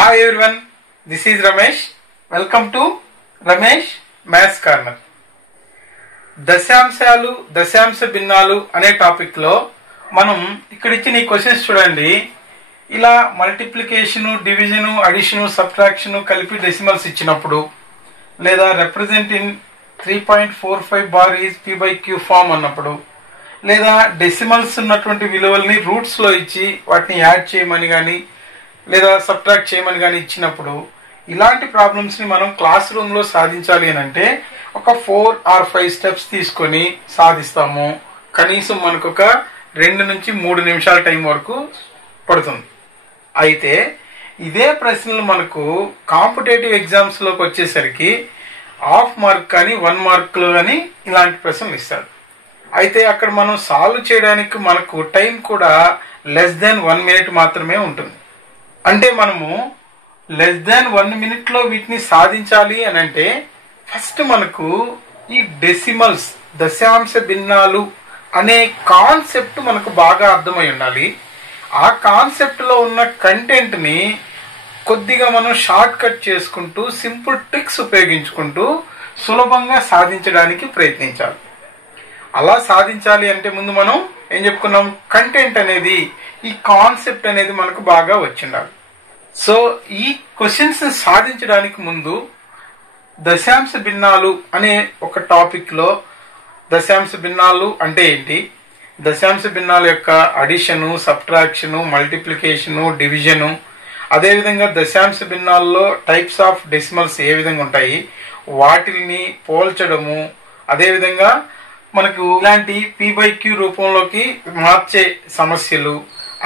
Hi everyone, this is Ramesh. Welcome to Ramesh Maths Corner. దశాంశాలు దశాంశ భిన్నాలు అనే topic లో మనం ఇక్కడ ఇచ్చిన ఈ క్వశ్చన్స్ చూడండి. ఇలా మల్టిప్లికేషన్, డివిజన్, అడిషన్, సబ్ట్రాక్షన్ కలిపి డెసిమల్స్ ఇచ్చినప్పుడు లేదా represent in 3.45 bar is p/q form అన్నప్పుడు లేదా డెసిమల్స్ ఉన్నటువంటి విలువల్ని రూట్స్ లో ఇచ్చి వాటిని యాడ్ చేయమని గాని లేదా సబ్ట్రాక్ట్ చేయమని గాని ఇచ్చినప్పుడు ఇలాంటి ప్రాబ్లమ్స్ ని మనం క్లాస్ రూమ్ లో సాధించాలి అని అంటే ఒక 4 or 5 స్టెప్స్ తీసుకొని సాధిస్తాము. కనీసం మనకు ఒక 2 నుంచి 3 నిమిషాల టైం వరకు పడుతుంది. అయితే ఇదే ప్రశ్నలు మనకు కాంపిటేటివ్ ఎగ్జామ్స్ లోకి వచ్చేసరికి హాఫ్ మార్క్ కానీ 1 మార్క్ లో కానీ ఇలాంటి ప్రశ్నలు ఇస్తారు. అయితే అక్కడ మనం సాల్వ్ చేయడానికి మనకు టైం కూడా లెస్ దాన్ 1 మినిట్ మాత్రమే ఉంటుంది. అంటే మనము లెస్ దాన్ 1 మినిట్ లో వీటిని సాధించాలి అని అంటే ఫస్ట్ మనకు ఈ డెసిమల్స్ దశాంశ భిన్నాలు అనే కాన్సెప్ట్ మనకు బాగా అర్థమై ఉండాలి. ఆ కాన్సెప్ట్ లో ఉన్న కంటెంట్ ని కొద్దిగా మనం షార్ట్ కట్ చేసుకుంటూ సింపుల్ ట్రిక్స్ ఉపయోగించుకుంటూ సులభంగా సాధించడానికి ప్రయత్నించాలి. అలా సాధించాలి అంటే ముందు మనం ఏం చెప్పుకున్నాం, కంటెంట్ అనేది, ఈ కాన్సెప్ట్ అనేది మనకు బాగా వచ్చిండాలి. సో ఈ క్వశ్చన్స్ సాధించడానికి ముందు దశాంశ భిన్నాలు అనే ఒక టాపిక్ లో దశాంశ భిన్నాలు అంటే ఏంటి, దశాంశ భిన్నాల యొక్క అడిషను, సబ్ట్రాక్షను, మల్టిప్లికేషను, డివిజను, అదేవిధంగా దశాంశ భిన్నాల్లో టైప్స్ ఆఫ్ డెసిమల్స్ ఏ విధంగా ఉంటాయి, వాటిని పోల్చడము, అదేవిధంగా మనకు ఇలాంటి p/q రూపంలోకి మార్చే సమస్యలు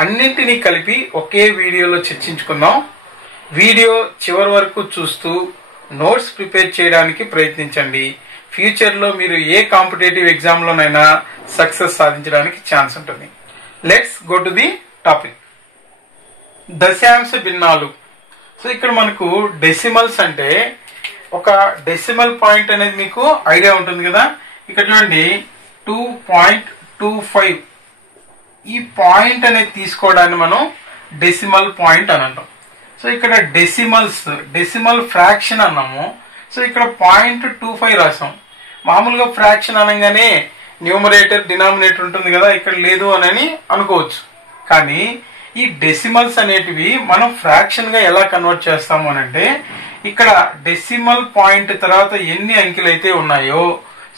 అన్నింటినీ కలిపి ఒకే వీడియోలో చర్చించుకుందాం. వీడియో చివరి వరకు చూస్తూ నోట్స్ ప్రిపేర్ చేయడానికి ప్రయత్నించండి. ఫ్యూచర్ లో మీరు ఏ కాంపిటేటివ్ ఎగ్జామ్ లోనైనా సక్సెస్ సాధించడానికి ఛాన్స్ ఉంటుంది. Let's go to the topic. దశాంశ భిన్నాలు. సో ఇక్కడ మనకు డెసిమల్స్ అంటే ఒక డెసిమల్ పాయింట్ అనేది మీకు ఐడియా ఉంటుంది కదా. ఇక్కడ చూడండి 2.25 ఈ పాయింట్ అనేది తీసుకోవడాన్ని మనం డెసిమల్ పాయింట్ అని అంటాం. సో ఇక్కడ డెసిమల్ ఫ్రాక్షన్ అన్నాము. సో ఇక్కడ 0.25 రాసాం. మామూలుగా ఫ్రాక్షన్ అనగానే న్యూమరేటర్ డినామినేటర్ ఉంటుంది కదా, ఇక్కడ లేదు అని అనుకోవచ్చు. కానీ ఈ డెసిమల్స్ అనేటివి మనం ఫ్రాక్షన్ గా ఎలా కన్వర్ట్ చేస్తాము అని అంటే ఇక్కడ డెసిమల్ పాయింట్ తర్వాత ఎన్ని అంకెలు అయితే ఉన్నాయో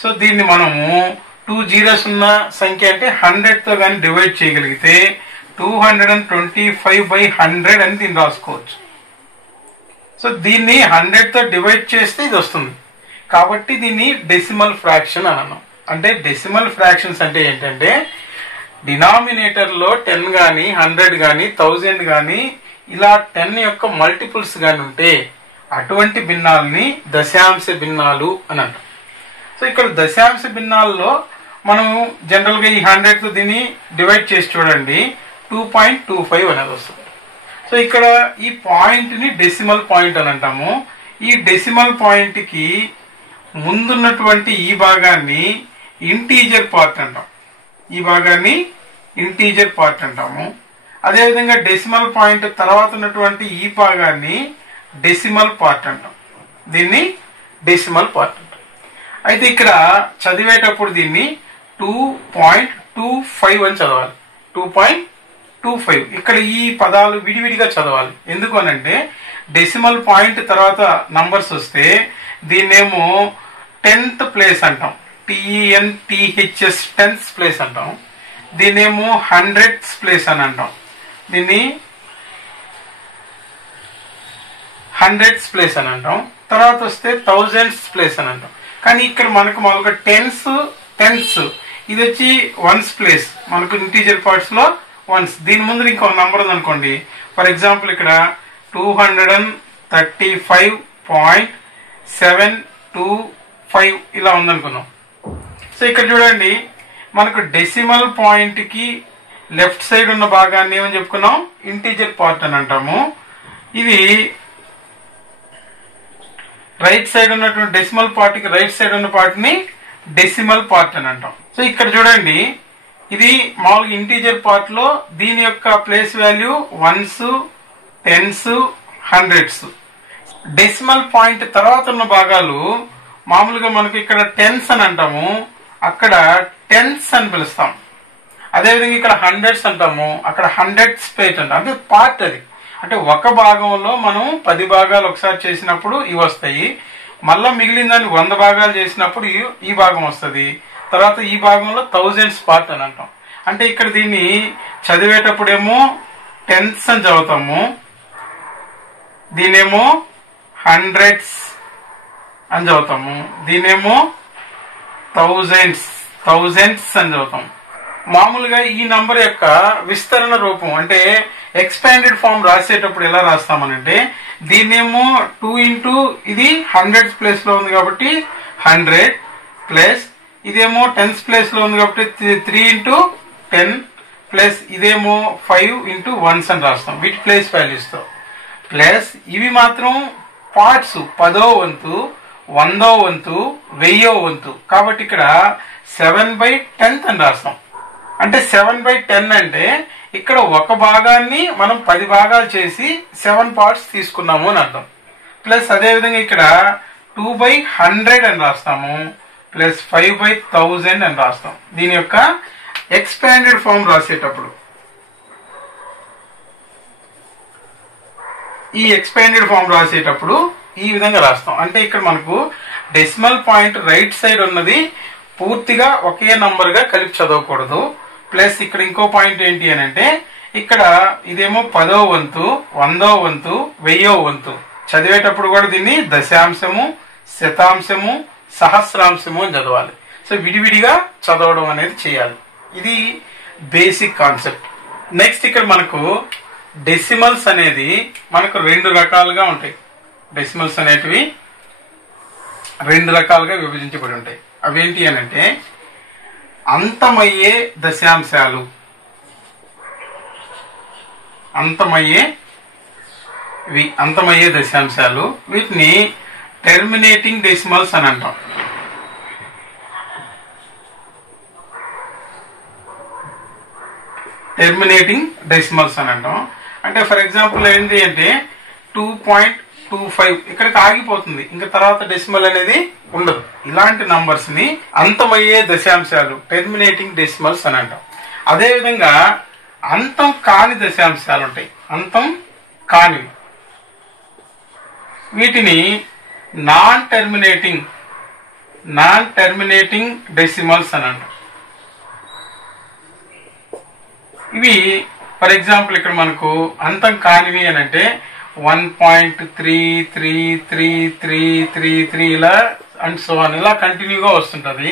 సో దీన్ని మనము 2 జీరోస్ ఉన్న సంఖ్య అంటే 100 తో కానీ డివైడ్ చేయగలిగితే 225/100 అని దీన్ని రాసుకోవచ్చు. సో దీన్ని 100 తో డివైడ్ చేస్తే ఇది వస్తుంది. కాబట్టి దీన్ని డెసిమల్ ఫ్రాక్షన్ అని అన్నాం. అంటే డెసిమల్ ఫ్రాక్షన్స్ అంటే ఏంటంటే డినామినేటర్ లో 10 గాని 100 గాని 1000 గాని ఇలా 10 యొక్క మల్టిపుల్స్ గాని ఉంటే అటువంటి భిన్నాలని దశాంశ భిన్నాలు అని అంటాం. సో ఇక్కడ దశాంశ భిన్నాల్లో మనము జనరల్ గా ఈ 100 తో దీన్ని డివైడ్ చేసి చూడండి 2.25 అనేది వస్తుంది. సో ఇక్కడ ఈ పాయింట్ ని డెసిమల్ పాయింట్ అని అంటాము. ఈ డెసిమల్ పాయింట్ కి ముందున్నటువంటి ఈ భాగాన్ని ఇంటీజర్ పార్ట్ అంటాం. ఈ భాగాన్ని ఇంటీజర్ పార్ట్ అంటాము. అదేవిధంగా డెసిమల్ పాయింట్ తర్వాత ఉన్నటువంటి ఈ భాగాన్ని డెసిమల్ పార్ట్ అంటాం. దీన్ని డెసిమల్ పార్ట్ అంటాం. అయితే ఇక్కడ చదివేటప్పుడు దీన్ని 2.25 అని చదవాలి. 2.25 ఇక్కడ ఈ పదాలు విడివిడిగా చదవాలి. ఎందుకు అనంటే డెసిమల్ పాయింట్ తర్వాత నంబర్స్ వస్తే దీన్నేమో 10th ప్లేస్ అంటాం, TENTHS 10th ప్లేస్ అంటాం. దీన్నేమో 100th ప్లేస్ అని అంటాం, దీన్ని 100th ప్లేస్ అని అంటాం. తర్వాత వస్తే 1000th ప్లేస్ అని అంటాం. కానీ ఇక్కడ మనకు మామూలుగా టెన్స్ ఇది వచ్చి 1st ప్లేస్, మనకు ఇంటీజర్ పార్ట్స్ లో 1s. దీని ముందు ఇంకొక నంబర్ ఉంది అనుకోండి. ఫర్ ఎగ్జాంపుల్ ఇక్కడ 235.725 ఇలా ఉందనుకున్నాం. సో ఇక్కడ చూడండి మనకు డెసిమల్ పాయింట్ కి లెఫ్ట్ సైడ్ ఉన్న భాగాన్ని ఏమని చెప్పుకున్నాం, ఇంటీజర్ పార్ట్ అని అంటాము. ఇది రైట్ సైడ్ ఉన్నటువంటి డెసిమల్ పార్ట్ కి రైట్ సైడ్ ఉన్న పార్ట్ ని డెసిమల్ పార్ట్ అని అంటాం. సో ఇక్కడ చూడండి ఇది మామూలుగా ఇంటీజర్ పార్ట్ లో దీని యొక్క place value 1s 10s hundreds. Decimal point తర్వాత ఉన్న భాగాలు మామూలుగా మనకి ఇక్కడ టెన్స్ అని అంటాము, అక్కడ టెన్స్ అని పిలుస్తాం. అదేవిధంగా ఇక్కడ హండ్రెడ్స్ అంటాము, అక్కడ హండ్రెడ్స్ ప్లేస్ అంటాం. అంటే పార్ట్ అది, అంటే ఒక భాగంలో మనం 10 భాగాలు ఒకసారి చేసినప్పుడు ఇవి వస్తాయి. మళ్ళా మిగిలిన దాన్ని 100 భాగాలు చేసినప్పుడు ఈ భాగం వస్తుంది. తర్వాత ఈ భాగంలో థౌజండ్స్ పార్ట్ అని అంటాం. అంటే ఇక్కడ దీన్ని చదివేటప్పుడేమో టెన్స్ అని చదువుతాము, దీనేమో హండ్రెడ్స్ అని చదువుతాము, దీనేమో థౌజండ్స్ అని చదువుతాం. మామూలుగా ఈ నంబర్ యొక్క విస్తరణ రూపం అంటే ఎక్స్పాండెడ్ ఫామ్ రాసేటప్పుడు ఎలా రాస్తామనంటే దీన్నేమో 2 ఇంటూ ఇది హండ్రెడ్స్ ప్లేస్ లో ఉంది కాబట్టి 100 ప్లస్ ఇదేమో టెన్స్ ప్లేస్ లో ఉంది కాబట్టి 3 ఇంటూ 10 ప్లస్ ఇదేమో 5 ఇంటూ 1s అని రాస్తాం వీటి ప్లేస్ వాల్యూస్ తో. ప్లస్ ఇవి మాత్రం పార్ట్స్ 10వ వంతు 100వ వంతు 1000వ వంతు కాబట్టి ఇక్కడ 7/10 అని రాస్తాం. అంటే 7/10 అంటే ఇక్కడ ఒక భాగాన్ని మనం 10 భాగాలు చేసి 7 పార్ట్స్ తీసుకున్నాము అని అర్థం. ప్లస్ అదేవిధంగా ఇక్కడ 2/100 అని రాస్తాము, ప్లస్ 5/1000 అని రాస్తాం. దీని యొక్క ఎక్స్పాండెడ్ ఫామ్ రాసేటప్పుడు ఈ ఎక్స్పాండెడ్ ఫామ్ రాసేటప్పుడు ఈ విధంగా రాస్తాం. అంటే ఇక్కడ మనకు డెసిమల్ పాయింట్ రైట్ సైడ్ ఉన్నది పూర్తిగా ఒకే నంబర్ గా కలిపి చదవకూడదు. ప్లస్ ఇక్కడ ఇంకో పాయింట్ ఏంటి అని అంటే ఇక్కడ ఇదేమో 10వ వంతు 100వ వంతు 1000వ వంతు చదివేటప్పుడు కూడా దీన్ని దశాంశము శతాంశము సహస్రాంశము అని చదవాలి. సో విడివిడిగా చదవడం అనేది చేయాలి. ఇది బేసిక్ కాన్సెప్ట్. నెక్స్ట్ ఇక్కడ మనకు డెసిమల్స్ అనేది మనకు 2 రకాలుగా ఉంటాయి. డెసిమల్స్ అనేటివి 2 రకాలుగా విభజించబడి ఉంటాయి. అవేంటి అని అంటే అంతమయ్యే దశాంశాలు, అంతమయ్యే దశాంశాలు, వీటిని టెర్మినేటింగ్ డెసిమల్స్ అని అంటాం. టెర్మినేటింగ్ డెసిమల్స్ అని అంటాం. అంటే ఫర్ ఎగ్జాంపుల్ ఏంటి అంటే 2.25 ఇక్కడికి ఆగిపోతుంది, ఇంకా తర్వాత డెసిమల్ అనేది ఉండదు. ఇలాంటి నంబర్స్ ని అంతమయ్యే దశాంశాలు టెర్మినేటింగ్ డెసిమల్స్ అని అంటాం. అదేవిధంగా అంతం కాని దశాంశాలు ఉంటాయి, అంతం కానివి, వీటిని నాన్ టెర్మినేటింగ్ డెసిమల్స్ అని అంటాం. ఇవి ఫర్ ఎగ్జాంపుల్ ఇక్కడ మనకు అంతం కానివి అని అంటే 1.333333 ఇలా అండ్ సో అని ఇలా కంటిన్యూగా వస్తుంటది.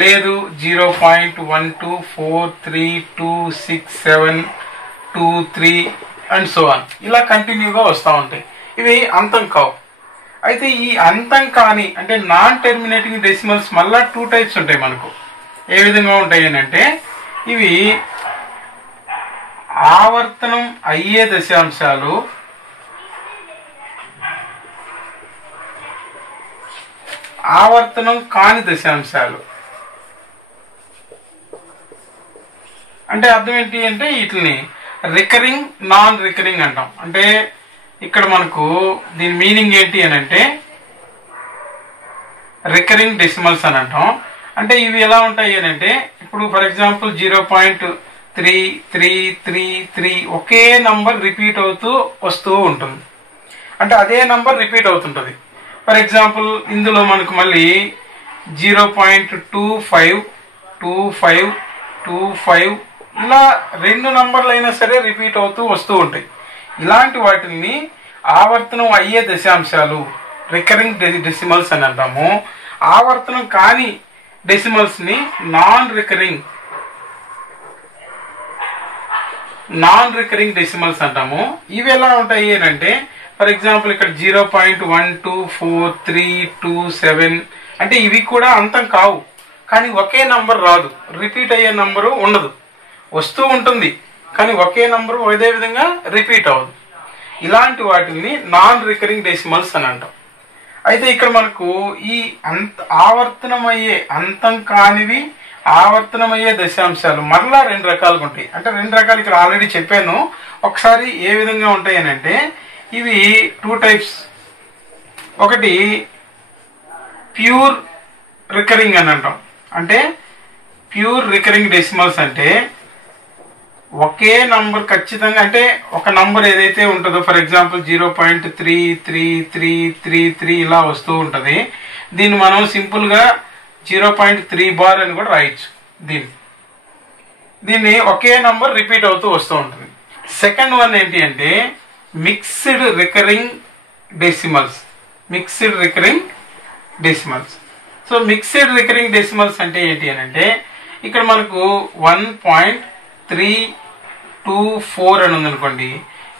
లేదు 0.124326723 అండ్ సో ఆన్ ఇలా కంటిన్యూగా వస్తూ ఉంటాయి. ఇవి అంతం కావు. అయితే ఈ అంతం కాని అంటే నాన్ టెర్మినేటింగ్ డెసిమల్స్ మళ్ళా 2 టైప్స్ ఉంటాయి మనకు. ఏ విధంగా ఉంటాయి అని అంటే ఇవి ఆవర్తనం అయ్యే దశాంశాలు, ఆవర్తనం కాని దశాంశాలు. అంటే అర్థం ఏంటి అంటే వీటిని రికరింగ్ నాన్ రికరింగ్ అంటాం. అంటే ఇక్కడ మనకు దీని మీనింగ్ ఏంటి అని అంటే రికరింగ్ డెసిమల్స్ అని అంటాం. అంటే ఇవి ఎలా ఉంటాయి అని అంటే ఇప్పుడు for example 0.3333 okay number repeat అవుతూ వస్తూ ఉంటుంది. అంటే అదే నంబర్ రిపీట్ అవుతుంటది. ఫర్ ఎగ్జాంపుల్ ఇందులో మనకు మళ్ళీ 0.252525 ఇలా 2 నంబర్లు అయినా సరే రిపీట్ అవుతూ వస్తూ ఉంటాయి. ఇలాంటి వాటిని ఆవర్తనం అయ్యే దశాంశాలు రికరింగ్ డెసిమల్స్ అని అంటాము. ఆవర్తనం కాని డెసిమల్స్ ని నాన్ రికరింగ్ డెసిమల్స్ అంటాము. ఇవి ఎలా ఉంటాయి అని అంటే ఫర్ ఎగ్జాంపుల్ ఇక్కడ 0.1243227 అంటే ఇవి కూడా అంతం కావు, కానీ ఒకే నంబర్ రాదు, రిపీట్ అయ్యే నంబరు ఉండదు, వస్తూ ఉంటుంది కానీ ఒకే నంబరు అదే విధంగా రిపీట్ అవ్వదు. ఇలాంటి వాటిని నాన్ రికరింగ్ డెసిమల్స్ అని అంటాం. అయితే ఇక్కడ మనకు ఈ ఆవర్తనమయ్యే అంతం కానివి ఆవర్తనమయ్యే దశాంశాలు మరలా 2 రకాలుగా ఉంటాయి. అంటే 2 రకాలు ఇక్కడ ఆల్రెడీ చెప్పాను. ఒకసారి ఏ విధంగా ఉంటాయి అని అంటే ఇవి టూ టైప్స్. ఒకటి ప్యూర్ రికరింగ్ అని అంటాం. అంటే ప్యూర్ రికరింగ్ డెసిమల్స్ అంటే ఒకే నంబర్ ఖచ్చితంగా, అంటే ఒక నంబర్ ఏదైతే ఉంటుందో, ఫర్ ఎగ్జాంపుల్ 0.333333 ఇలా వస్తూ ఉంటుంది. దీన్ని మనం సింపుల్ గా 0.3 బార్ అని కూడా రాయొచ్చు. దీన్ని ఒకే నంబర్ రిపీట్ అవుతూ వస్తూ ఉంటుంది. సెకండ్ వన్ ఏంటి అంటే mixed recurring decimals. So mixed recurring decimals అంటే ఏంటి అని అంటే ఇక్కడ మనకు 1.324 అని ఉందనుకోండి.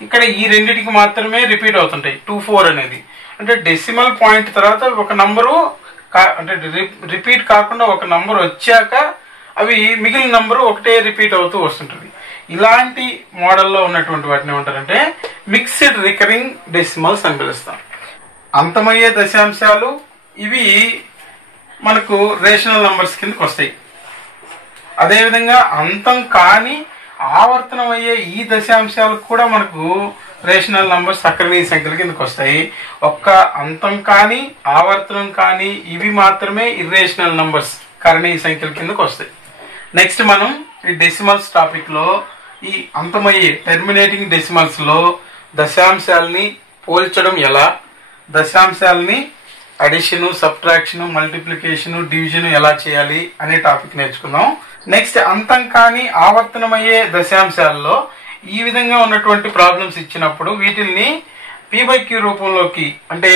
ఇక్కడ ఈ రెండిటికి మాత్రమే రిపీట్ అవుతుంటాయి 24 అనేది. అంటే డెసిమల్ పాయింట్ తర్వాత ఒక నంబరు అంటే రిపీట్ కాకుండా ఒక నంబర్ వచ్చాక అవి మిగిలిన నంబరు ఒకటే రిపీట్ అవుతూ వస్తుంటుంది. ఇలాంటి మోడల్లో ఉన్నటువంటి వాటిని ఏమంటారంటే మిక్స్డ్ రికరింగ్ డెసిమల్స్ అని పిలుస్తాం. అంతమయ్యే దశాంశాలు ఇవి మనకు రేషనల్ నంబర్స్ కిందకి వస్తాయి. అదేవిధంగా అంతం కాని ఆవర్తనం అయ్యే ఈ దశాంశాలకు కూడా మనకు రేషనల్ నంబర్స్ అకరణీయ సంఖ్యల కిందకి వస్తాయి. ఒక్క అంతం కాని ఆవర్తనం కాని ఇవి మాత్రమే ఇర్రేషనల్ నంబర్స్ కరణీయ సంఖ్యల కిందకి వస్తాయి. నెక్స్ట్ మనం ఈ డెసిమల్స్ టాపిక్ లో ఈ అంతమయ్యే టెర్మినేటింగ్ డెసిమల్స్ లో దశాంశాలని పోల్చడం ఎలా, దశాంశాలని అడిషన్, సబ్ట్రాక్షన్, మల్టిప్లికేషన్, డివిజన్ ఎలా చేయాలి అనే టాపిక్ నేర్చుకుందాం. నెక్స్ట్ అంతం కాని ఆవర్తనమయ్యే దశాంశాల్లో ఈ విధంగా ఉన్నటువంటి ప్రాబ్లమ్స్ ఇచ్చినప్పుడు వీటిల్ని P/Q రూపంలోకి అంటే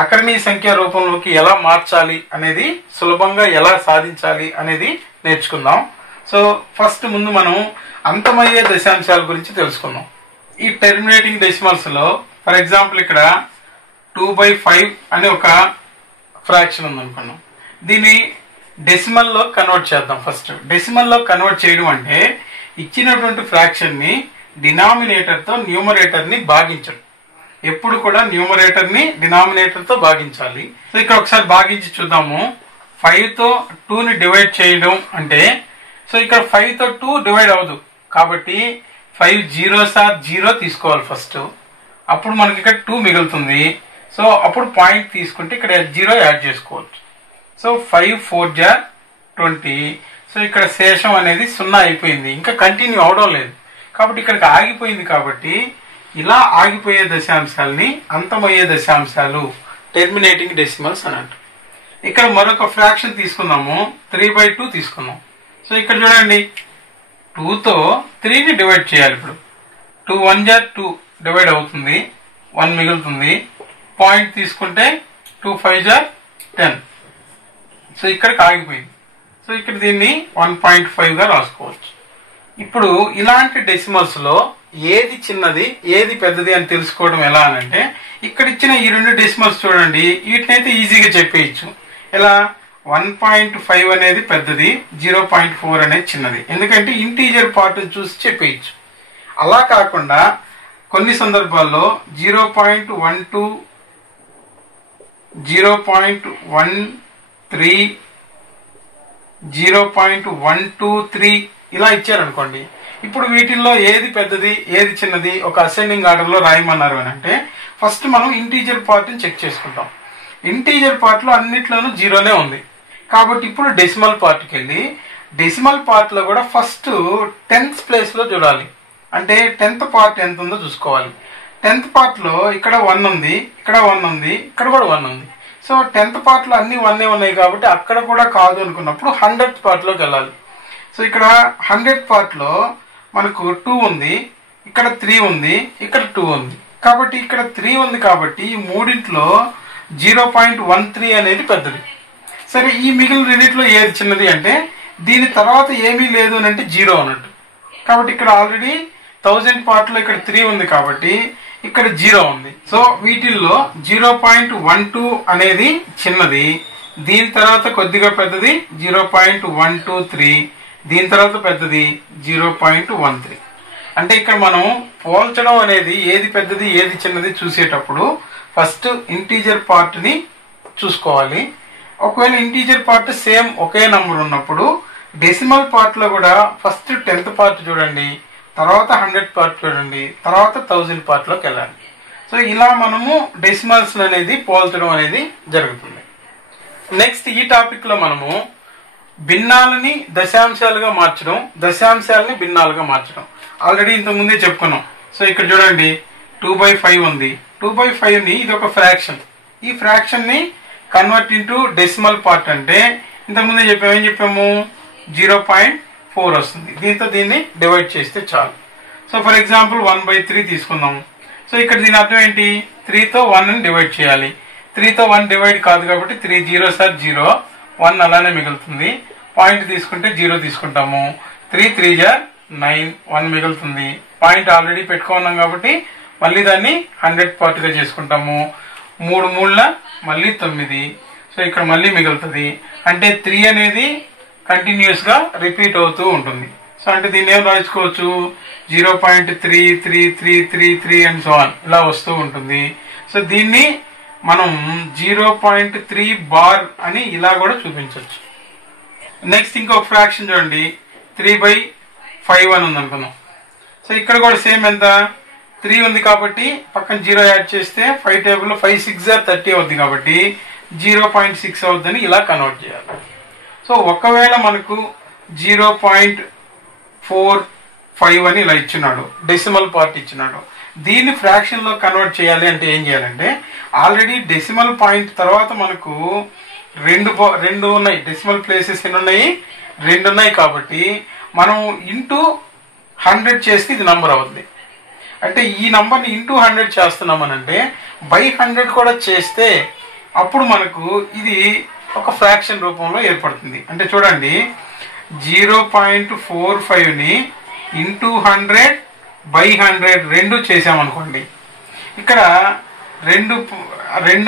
అకరణీయ సంఖ్య రూపంలోకి ఎలా మార్చాలి అనేది, సులభంగా ఎలా సాధించాలి అనేది నేర్చుకుందాం. సో ఫస్ట్ ముందు మనం అంతమయ్యే దశాంశాల గురించి తెలుసుకుందాం. ఈ టెర్మినేటింగ్ డెసిమల్స్ లో ఫర్ ఎగ్జాంపుల్ ఇక్కడ 2/5 అనే ఒక ఫ్రాక్షన్ ఉందనుకున్నాం. దీన్ని డెసిమల్ లో కన్వర్ట్ చేద్దాం. ఫస్ట్ డెసిమల్ లో కన్వర్ట్ చేయడం అంటే ఇచ్చినటువంటి ఫ్రాక్షన్ ని డినామినేటర్ తో న్యూమరేటర్ ని భాగించడం. ఎప్పుడు కూడా న్యూమరేటర్ ని డినామినేటర్ తో భాగించాలి. సో ఇక్కడ ఒకసారి భాగించి చూద్దాము. 5 తో 2 ని డివైడ్ చేయడం అంటే, సో ఇక్కడ 5 తో 2 డివైడ్ అవ్వదు కాబట్టి 5 zeros are 0 తీసుకోవాలి ఫస్ట్. అప్పుడు మనకి ఇక్కడ 2 మిగులుతుంది. సో అప్పుడు పాయింట్ తీసుకుంటే ఇక్కడ 0 యాడ్ చేసుకోవచ్చు. So 5 4 jar 20. సో ఇక్కడ శేషం అనేది 0 అయిపోయింది, ఇంకా కంటిన్యూ అవడం లేదు కాబట్టి ఇక్కడికి ఆగిపోయింది. కాబట్టి ఇలా ఆగిపోయే దశాంశాలని అంతమయ్యే దశాంశాలు, టెర్మినేటింగ్ డెసిమల్స్ అని అంటారు. ఇక్కడ మరొక ఫ్రాక్షన్ తీసుకుందాము, 3/2 తీసుకుందాం. సో ఇక్కడ చూడండి 2 తో 3 ని డివైడ్ చేయాలి. ఇప్పుడు 2 1 jar 2 డివైడ్ అవుతుంది, 1 మిగులుతుంది. పాయింట్ తీసుకుంటే 2 5 jar 10. సో ఇక్కడికి ఆగిపోయింది. సో ఇక్కడ దీన్ని 1.5 గా రాసుకోవచ్చు. ఇప్పుడు ఇలాంటి డెసిమల్స్ లో ఏది చిన్నది ఏది పెద్దది అని తెలుసుకోవడం ఎలా అనంటే ఇక్కడ ఇచ్చిన ఈ రెండు డెసిమల్స్ చూడండి, వీటినైతే ఈజీగా చెప్పేయచ్చు. ఎలా 1.5 అనేది పెద్దది, 0.4 అనేది చిన్నది. ఎందుకంటే ఇంటీజర్ పార్ట్ చూసి చెప్పేయచ్చు. అలా కాకుండా కొన్ని సందర్భాల్లో 0.12 0.13 0.123 ఇలా ఇచ్చారనుకోండి. ఇప్పుడు వీటిల్లో ఏది పెద్దది ఏది చిన్నది ఒక అసెండింగ్ ఆర్డర్ లో రాయమన్నారు అని అంటే ఫస్ట్ మనం ఇంటీజర్ పార్ట్ ని చెక్ చేసుకుంటాం. ఇంటీజర్ పార్ట్ లో అన్నిట్లోనూ 0నే ఉంది కాబట్టి ఇప్పుడు డెసిమల్ పార్ట్ కి వెళ్ళి డెసిమల్ పార్ట్ లో కూడా ఫస్ట్ 10th ప్లేస్ లో చూడాలి. అంటే 10th పార్ట్ ఎంత ఉందో చూసుకోవాలి. 10th పార్ట్ లో ఇక్కడ 1 ఉంది, ఇక్కడ 1 ఉంది, ఇక్కడ కూడా 1 ఉంది. సో 10th పార్ట్ లో అన్ని 1 ఉన్నాయి కాబట్టి అక్కడ కూడా కాదు అనుకున్నప్పుడు 100th పార్ట్ లోకి వెళ్ళాలి. సో ఇక్కడ 100th పార్ట్ లో మనకు 2 ఉంది, ఇక్కడ 3 ఉంది, ఇక్కడ 2 ఉంది. కాబట్టి ఇక్కడ 3 ఉంది కాబట్టి ఈ మూడింట్లో 0.13 అనేది పెద్దది. సరే ఈ మిగిలిన రెండిట్లో ఏది చిన్నది అంటే దీని తర్వాత ఏమీ లేదు అని అంటే 0 అన్నట్టు. కాబట్టి ఇక్కడ ఆల్రెడీ 1000 పార్ట్ లో ఇక్కడ 3 ఉంది కాబట్టి ఇక్కడ 0 ఉంది. సో వీటిల్లో 0.12 అనేది చిన్నది, దీని తర్వాత కొద్దిగా పెద్దది 0.123, దీని తర్వాత పెద్దది 0.13. అంటే ఇక్కడ మనం పోల్చడం అనేది ఏది పెద్దది ఏది చిన్నది చూసేటప్పుడు ఫస్ట్ ఇంటీజర్ పార్ట్ ని చూసుకోవాలి. ఒకవేళ ఇంటీజర్ పార్ట్ సేమ్ ఒకే నంబర్ ఉన్నప్పుడు డెసిమల్ పార్ట్ లో కూడా ఫస్ట్ 10th పార్ట్ చూడండి, తర్వాత 100th పార్ట్ చూడండి, తర్వాత 1000 పార్ట్ లోకి వెళ్ళాలి. సో సో ఇలా మనము డెసిమల్స్ అనేది పోల్చడం అనేది జరుగుతుంది. నెక్స్ట్ ఈ టాపిక్ లో మనము భిన్నాలని దశాంశాలుగా మార్చడం, దశాంశాలని భిన్నాలుగా మార్చడం ఆల్రెడీ ఇంతకుముందే చెప్పుకున్నాం. సో ఇక్కడ చూడండి 2/5 ఉంది. 2/5 ని ఇది ఒక ఫ్రాక్షన్. ఈ ఫ్రాక్షన్ ని కన్వర్ట్ ఇంటూ డెసిమల్ పార్ట్ అంటే ఇంతకుముందే చెప్పాము, ఏం చెప్పాము 0.4 వస్తుంది. దీంతో దీన్ని డివైడ్ చేస్తే చాలు. సో ఫర్ ఎగ్జాంపుల్ 1/3 తీసుకుందాం. సో ఇక్కడ దీని అర్థం ఏంటి, 3తో 1 డివైడ్ చేయాలి. 3తో 1 డివైడ్ కాదు కాబట్టి 3 0s are 0, 1 అలానే మిగులుతుంది. పాయింట్ తీసుకుంటే 0 తీసుకుంటాము. 3 3s are 9, 1 మిగులుతుంది. పాయింట్ ఆల్రెడీ పెట్టుకున్నాం కాబట్టి మళ్ళీ దాన్ని 100 పార్ట్ గా చేసుకుంటాము. 3 3ల మళ్ళీ 9. సో ఇక్కడ మళ్ళీ మిగులుతుంది. అంటే 3 అనేది కంటిన్యూస్ గా రిపీట్ అవుతూ ఉంటుంది. సో అంటే దీన్ని ఏం రాసుకోవచ్చు, 0.3333 అండ్ సో ఆన్ ఇలా వస్తూ ఉంటుంది. సో దీన్ని మనం 0.3 బార్ అని ఇలా కూడా చూపించవచ్చు. నెక్స్ట్ ఇంకొక ఫ్రాక్షన్ చూడండి, 3/5 అని ఉంది అనుకున్నాం. సో ఇక్కడ కూడా సేమ్ ఎంత, 3 ఉంది కాబట్టి పక్కన 0 యాడ్ చేస్తే 5 టేబుల్లో 5 6s are 30 అవుతుంది కాబట్టి 0.6 అవుతుందని ఇలా కన్వర్ట్ చేయాలి. సో ఒకవేళ మనకు 0.45 అని ఇలా ఇచ్చినాడు, డెసిమల్ పార్ట్ ఇచ్చినాడు. దీన్ని ఫ్రాక్షన్ లో కన్వర్ట్ చేయాలి అంటే ఏం చేయాలంటే, ఆల్రెడీ డెసిమల్ పాయింట్ తర్వాత మనకు రెండు ఉన్నాయి, డెసిమల్ ప్లేసెస్ ఎన్ని ఉన్నాయి, 2 ఉన్నాయి కాబట్టి మనం ఇంటూ 100 చేస్తే ఇది నంబర్ అవుతుంది. అంటే ఈ నంబర్ని ఇంటూ 100 చేస్తున్నామనంటే బై 100 కూడా చేస్తే అప్పుడు మనకు ఇది ఒక ఫ్రాక్షన్ రూపంలో ఏర్పడుతుంది. అంటే చూడండి 0.45 ని ఇంటూ 100/100 రెండు చేసామనుకోండి. ఇక్కడ రెండు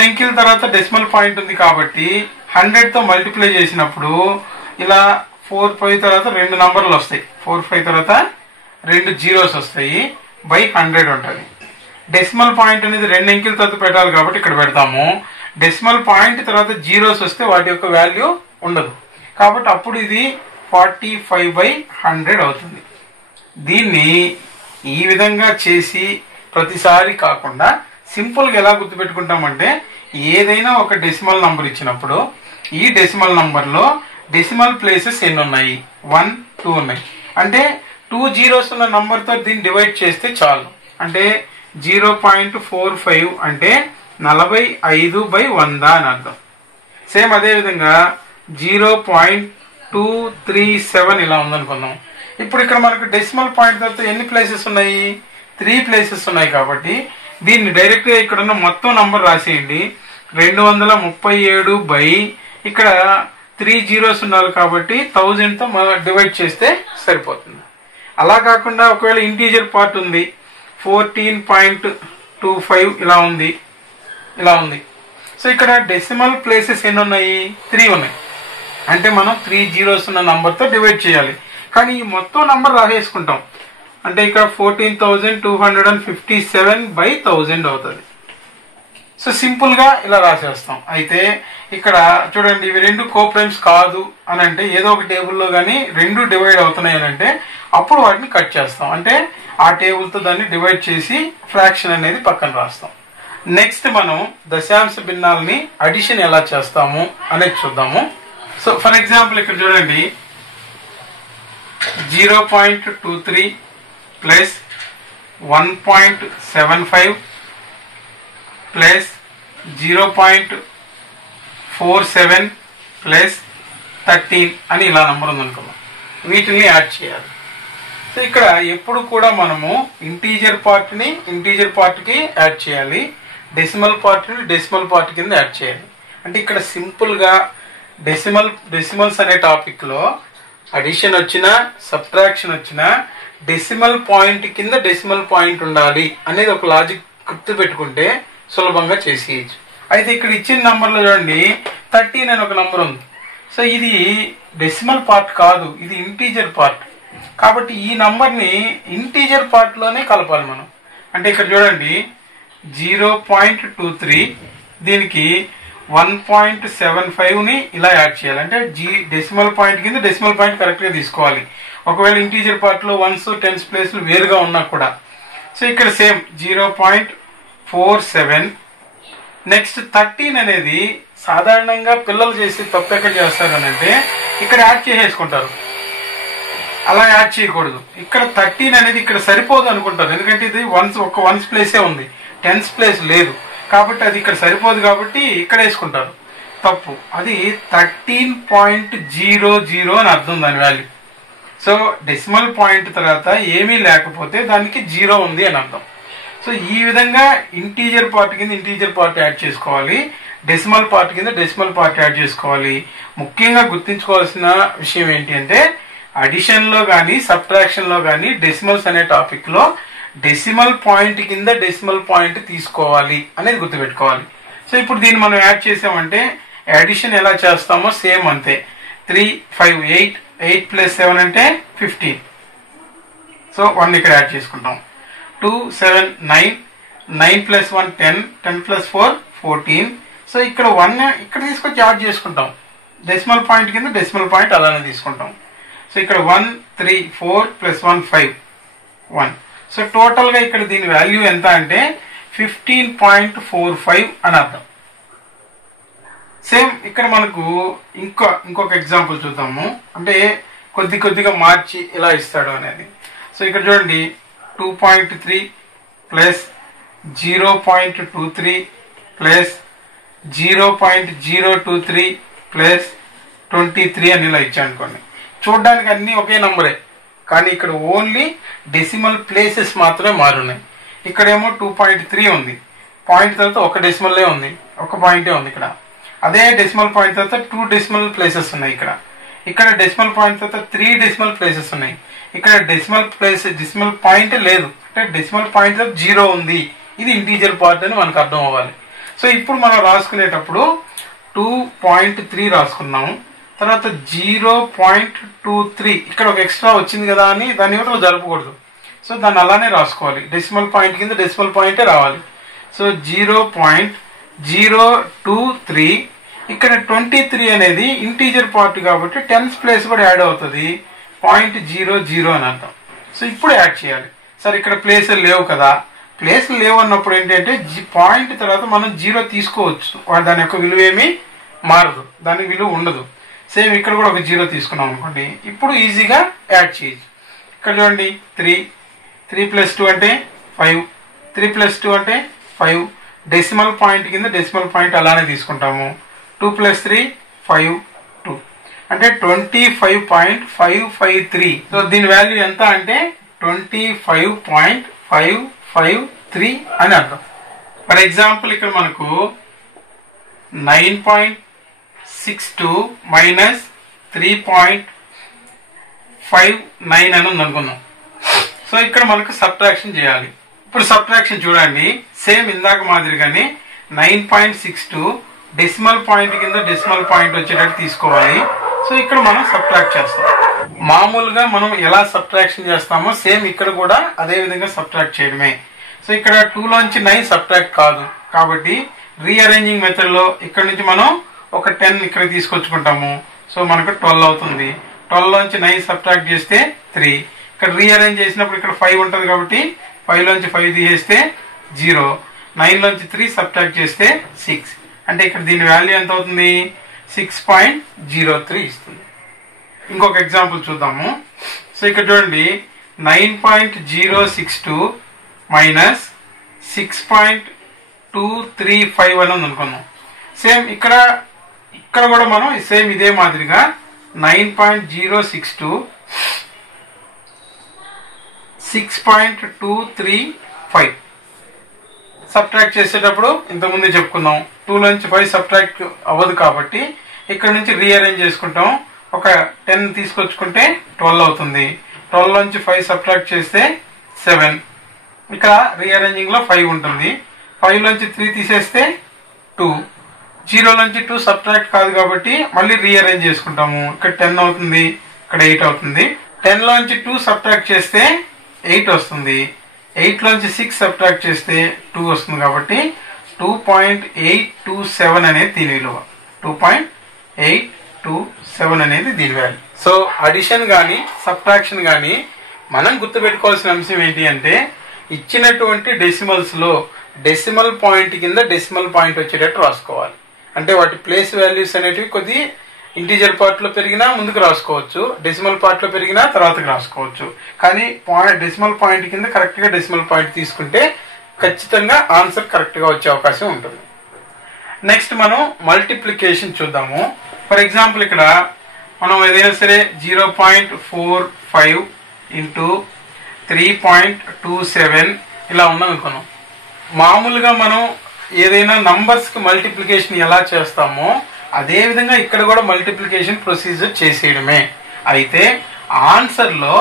అంకెల తర్వాత డెసిమల్ పాయింట్ ఉంది కాబట్టి 100తో మల్టిప్లై చేసినప్పుడు ఇలా 4/5 తర్వాత 2 నంబర్లు వస్తాయి. 4/5 తర్వాత 2 zeros వస్తాయి, బై 100 ఉంటుంది. డెసిమల్ పాయింట్ అనేది 2 అంకెల తర్వాత పెట్టాలి కాబట్టి ఇక్కడ పెడతాము. డెసిమల్ పాయింట్ తర్వాత జీరోస్ వస్తే వాటి యొక్క వాల్యూ ఉండదు కాబట్టి అప్పుడు ఇది 45/100 అవుతుంది. దీన్ని ఈ విధంగా చేసి ప్రతిసారి కాకుండా సింపుల్ గా ఎలా గుర్తుపెట్టుకుంటామంటే, ఏదైనా ఒక డెసిమల్ నంబర్ ఇచ్చినప్పుడు ఈ డెసిమల్ నంబర్ లో డెసిమల్ ప్లేసెస్ ఎన్ని ఉన్నాయి, 1 2 ఉన్నాయి. అంటే 2 zeros ఉన్న నంబర్ తో దీన్ని డివైడ్ చేస్తే చాలు. అంటే 0.45 అంటే 45/100 అని అర్థం. సేమ్ అదే విధంగా 0.237 ఇలా ఉందనుకుందాం. ఇప్పుడు ఇక్కడ మనకు డెసిమల్ పాయింట్ తర్వాత ఎన్ని ప్లేసెస్ ఉన్నాయి, 3 ప్లేసెస్ ఉన్నాయి కాబట్టి దీన్ని డైరెక్ట్ గా ఇక్కడ ఉన్న మొత్తం నంబర్ రాసేయండి. 237 ఇక్కడ 3 zeros ఉన్నారు కాబట్టి 1000 తో డివైడ్ చేస్తే సరిపోతుంది. అలా కాకుండా ఒకవేళ ఇంటీజర్ పార్ట్ ఉంది 14.25 ఇలా ఉంది. సో ఇక్కడ డెసిమల్ ప్లేసెస్ ఎన్ని ఉన్నాయి, 3 ఉన్నాయి. అంటే మనం 3 zeros ఉన్న నంబర్ తో డివైడ్ చేయాలి. కానీ ఈ మొత్తం నంబర్ రాసేసుకుంటాం. అంటే ఇక్కడ 14,257/1000 అవుతుంది. సో సింపుల్ గా ఇలా రాసేస్తాం. అయితే ఇక్కడ చూడండి ఇవి 2 కోప్రైమ్స్ కాదు అని అంటే ఏదో ఒక టేబుల్లో గానీ 2 డివైడ్ అవుతున్నాయి అని అంటే అప్పుడు వాటిని కట్ చేస్తాం. అంటే ఆ టేబుల్ తో దాన్ని డివైడ్ చేసి ఫ్రాక్షన్ అనేది పక్కన రాస్తాం. నెక్స్ట్ మనం దశాంశ భిన్నాలని అడిషన్ ఎలా చేస్తాము అనేది చూద్దాము. సో ఫర్ ఎగ్జాంపుల్ ఇక్కడ చూడండి 0.23 ప్లస్ 1.75 ప్లస్ 0.47 ప్లస్ 13 అని ఇలా నంబర్ ఉందనుకున్నాం. వీటిని యాడ్ చేయాలి. సో ఇక్కడ ఎప్పుడు కూడా మనము ఇంటీజర్ పార్ట్ ని ఇంటీజర్ పార్ట్ కి యాడ్ చేయాలి, డెసిమల్ పార్ట్ ని డెసిమల్ పార్ట్ కింద యాడ్ చేయాలి. అంటే ఇక్కడ సింపుల్ గా డెసిమల్స్ అనే టాపిక్ లో అడిషన్ వచ్చినా సబ్ట్రాక్షన్ వచ్చినా డెసిమల్ పాయింట్ కింద డెసిమల్ పాయింట్ ఉండాలి అనేది ఒక లాజిక్ గుర్తు పెట్టుకుంటే సులభంగా చేసేయచ్చు. అయితే ఇక్కడ ఇచ్చిన నంబర్ లో చూడండి 13 అని ఒక నంబర్ ఉంది. సో ఇది డెసిమల్ పార్ట్ కాదు, ఇది ఇంటీజర్ పార్ట్. కాబట్టి ఈ నంబర్ ని ఇంటీజర్ పార్ట్ లోనే కలపాలి మనం. అంటే ఇక్కడ చూడండి 0.23 దీనికి 1.75 ని ఇలా యాడ్ చేయాలి. అంటే డెసిమల్ పాయింట్ కింద డెసిమల్ పాయింట్ కరెక్ట్ గా తీసుకోవాలి. ఒకవేళ ఇంటీజర్ పార్ట్ లో 1s 10s ప్లేస్లు వేరుగా ఉన్నా కూడా. సో ఇక్కడ సేమ్ 0.23 47. నెక్స్ట్ 13 అనేది సాధారణంగా పిల్లలు చేసి తప్పు ఎక్కడ చేస్తారనంటే ఇక్కడ యాడ్ చేసేసుకుంటారు. అలా యాడ్ చేయకూడదు. ఇక్కడ 13 అనేది ఇక్కడ సరిపోదు అనుకుంటారు. ఎందుకంటే ఇది ఒక వన్స్ ప్లేసే ఉంది, టెన్స్ ప్లేస్ లేదు కాబట్టి అది ఇక్కడ సరిపోదు కాబట్టి ఇక్కడ వేసుకుంటారు. తప్పు. అది 13.00 అని అర్థం దాని వాల్యూ. సో డెసిమల్ పాయింట్ తర్వాత ఏమీ లేకపోతే దానికి 0 ఉంది అని అర్థం. సో ఈ విధంగా ఇంటీజర్ పార్ట్ కింద ఇంటీజర్ పార్ట్ యాడ్ చేసుకోవాలి, డెసిమల్ పార్ట్ కింద డెసిమల్ పార్ట్ యాడ్ చేసుకోవాలి. ముఖ్యంగా గుర్తుంచుకోవాల్సిన విషయం ఏంటి అంటే అడిషన్ లో కానీ సబ్ట్రాక్షన్ లో కానీ డెసిమల్స్ అనే టాపిక్ లో డెసిమల్ పాయింట్ కింద డెసిమల్ పాయింట్ తీసుకోవాలి అనేది గుర్తుపెట్టుకోవాలి. సో ఇప్పుడు దీన్ని మనం యాడ్ చేసామంటే అడిషన్ ఎలా చేస్తామో సేమ్ అంతే. 3, 5, 8 ప్లస్ 7 అంటే 15. సో 1 ఇక్కడ యాడ్ చేసుకుంటాం. 2, 7, 9 ప్లస్ 1 10, 10 ప్లస్ 4 14. సో ఇక్కడ 1 ఇక్కడ తీసుకొచ్చి యాడ్ చేసుకుంటాం. డెసిమల్ పాయింట్ కింద డెసిమల్ పాయింట్ అలానే తీసుకుంటాం. సో ఇక్కడ 1, 3, 4 ప్లస్ 1 5, 1. సో టోటల్ గా ఇక్కడ దీని వాల్యూ ఎంత అంటే 15.45 అని అర్థం. సేమ్ ఇక్కడ మనకు ఇంకొక ఎగ్జాంపుల్ చూద్దాము. అంటే కొద్దిగా మార్చి ఎలా ఇస్తాడు అనేది. సో ఇక్కడ చూడండి 2.3 ప్లస్ 0.23 ప్లస్ 0.023 ప్లస్ 23 అని ఇలా ఇచ్చా అనుకోండి. చూడడానికి అన్ని ఒకే నంబరే కానీ ఇక్కడ ఓన్లీ డెసిమల్ ప్లేసెస్ మాత్రమే మారున్నాయి. ఇక్కడేమో 2.3 ఉంది, పాయింట్ తర్వాత ఒక డెసిమల్లే ఉంది, ఒక పాయింటే ఉంది ఇక్కడ. అదే డెసిమల్ పాయింట్ తర్వాత 2 డెసిమల్ ప్లేసెస్ ఉన్నాయి ఇక్కడ. ఇక్కడ డెసిమల్ పాయింట్ తర్వాత 3 డెసిమల్ ప్లేసెస్ ఉన్నాయి. ఇక్కడ డెసిమల్ పాయింట్ లేదు, అంటే డెసిమల్ పాయింట్ 0 ఉంది. ఇది ఇంటీజర్ పార్ట్ అని మనకు అర్థం అవ్వాలి. సో ఇప్పుడు మనం రాసుకునేటప్పుడు 2.3 రాసుకున్నాము, తర్వాత 0.23 ఇక్కడ ఒక ఎక్స్ట్రా వచ్చింది కదా అని దాన్ని ఇవతల జరపకూడదు. సో దాన్ని అలానే రాసుకోవాలి. డెసిమల్ పాయింట్ కింద డెసిమల్ పాయింటే రావాలి. సో 0.023. ఇక్కడ 23 అనేది ఇంటీజర్ పార్ట్ కాబట్టి 10th ప్లేస్ కూడా యాడ్ అవుతుంది, 0.00 అని అర్థం. సో ఇప్పుడు యాడ్ చేయాలి. సరే ఇక్కడ ప్లేసులు లేవు కదా, ప్లేసులు లేవు అన్నప్పుడు ఏంటంటే పాయింట్ తర్వాత మనం 0 తీసుకోవచ్చు, దాని యొక్క విలువ ఏమీ మారదు, దాని విలువ ఉండదు. సేమ్ ఇక్కడ కూడా ఒక 0 తీసుకున్నాం అనుకోండి, ఇప్పుడు ఈజీగా యాడ్ చేయొచ్చు. ఇక్కడ చూడండి 3 ప్లస్ 2 అంటే 5, 3 ప్లస్ 2 అంటే 5. డెసిమల్ పాయింట్ కింద డెసిమల్ పాయింట్ అలానే తీసుకుంటాము. 2 ప్లస్ 3 5, 2 అంటే 25.553. సో దీని వాల్యూ ఎంత అంటే 25.553 అని అర్థం. ఫర్ ఎగ్జాంపుల్ ఇక్కడ మనకు 9.62 మైనస్ 3.59 అని ఉంది అనుకున్నాం. సో ఇక్కడ మనకు సబ్ట్రాక్షన్ చేయాలి. ఇప్పుడు సబ్ట్రాక్షన్ చూడండి, సేమ్ ఇందాక మాదిరిగానే 9.62 డెసిమల్ పాయింట్ కింద డెసిమల్ పాయింట్ వచ్చేటట్టు తీసుకోవాలి. సో ఇక్కడ మనం సబ్ట్రాక్ట్ చేస్తాం. మామూలుగా మనం ఎలా సబ్ట్రాక్షన్ చేస్తామో సేమ్ ఇక్కడ కూడా అదే విధంగా సబ్ట్రాక్ట్ చేయడమే. సో ఇక్కడ 2 లోంచి 9 సబ్ట్రాక్ట్ కాదు కాబట్టి రీఅరేంజింగ్ మెథడ్ లో ఇక్కడ నుంచి మనం ఒక 10 ఇక్కడ తీసుకొచ్చుకుంటాము. సో మనకు 12 అవుతుంది. 12 లోంచి 9 సబ్ట్రాక్ట్ చేస్తే 3. ఇక్కడ రీఅరేంజ్ చేసినప్పుడు ఇక్కడ 5 ఉంటుంది కాబట్టి 5 లోంచి 5 తీసేస్తే 0. 9 లోంచి 3 సబ్ట్రాక్ట్ చేస్తే 6. అంటే ఇక్కడ దీని వాల్యూ ఎంత అవుతుంది? 6.03 ఇస్తుంది. ఇంకొక ఎగ్జాంపుల్ చూద్దాము. సో ఇక్కడ చూడండి 9.062 మైనస్ 6.235 అని అనుకున్నాం. సేమ్ ఇక్కడ కూడా మనం సేమ్ ఇదే మాదిరిగా 9.062 6.235 సబ్ట్రాక్ట్ చేసేటప్పుడు ఇంతకుముందే చెప్పుకుందాం 2 నుంచి 5 సబ్ట్రాక్ట్ అవ్వదు కాబట్టి ఇక్కడ నుంచి రీఅరేంజ్ చేసుకుంటాం. ఒక 10 తీసుకొచ్చుకుంటే 12 అవుతుంది. 12 నుంచి 5 సబ్ట్రాక్ట్ చేస్తే 7. ఇక్కడ రీఅరేంజింగ్ లో 5 ఉంటుంది. 5 నుంచి 3 తీసేస్తే 2. 0 నుంచి 2 సబ్ట్రాక్ట్ కాదు కాబట్టి మళ్ళీ రీఅరేంజ్ చేసుకుంటాము. ఇక్కడ 10 అవుతుంది, ఇక్కడ 8 అవుతుంది. 10 లోంచి 2 సబ్ట్రాక్ట్ చేస్తే 8 వస్తుంది. 8 లోంచి 6 సబ్ట్రాక్ట్ చేస్తే 2 వస్తుంది కాబట్టి 2.827 అనేది దీని విలువ. 2.827 అనేది దీని వాల్యూ. సో అడిషన్ గానీ సబ్ట్రాక్షన్ గానీ మనం గుర్తుపెట్టుకోవాల్సిన అంశం ఏంటి అంటే ఇచ్చినటువంటి డెసిమల్స్ లో డెసిమల్ పాయింట్ కింద డెసిమల్ పాయింట్ వచ్చేటట్టు రాసుకోవాలి. అంటే వాటి ప్లేస్ వాల్యూస్ అనేటివి కొద్ది ఇంటీజర్ పార్ట్ లో పెరిగినా ముందుకు రాసుకోవచ్చు, డెసిమల్ పార్ట్ లో పెరిగినా తర్వాతకి రాసుకోవచ్చు. కానీ డెసిమల్ పాయింట్ కింద కరెక్ట్ గా డెసిమల్ పాయింట్ తీసుకుంటే ఖచ్చితంగా ఆన్సర్ కరెక్ట్ గా వచ్చే అవకాశం ఉంటుంది. నెక్స్ట్ మనం మల్టిప్లికేషన్ చూద్దాము. ఫర్ ఎగ్జాంపుల్ ఇక్కడ మనం ఏదైనా సరే 0.45 ఇంటూ 3.27 ఇలా ఉందని అనుకున్నాం. మామూలుగా మనం ఏదైనా నంబర్స్ కి మల్టిప్లికేషన్ ఎలా చేస్తామో అదే విధంగా ఇక్కడ కూడా మల్టిప్లికేషన్ ప్రొసీజర్ చేసేయడమే. అయితే ఆన్సర్ లో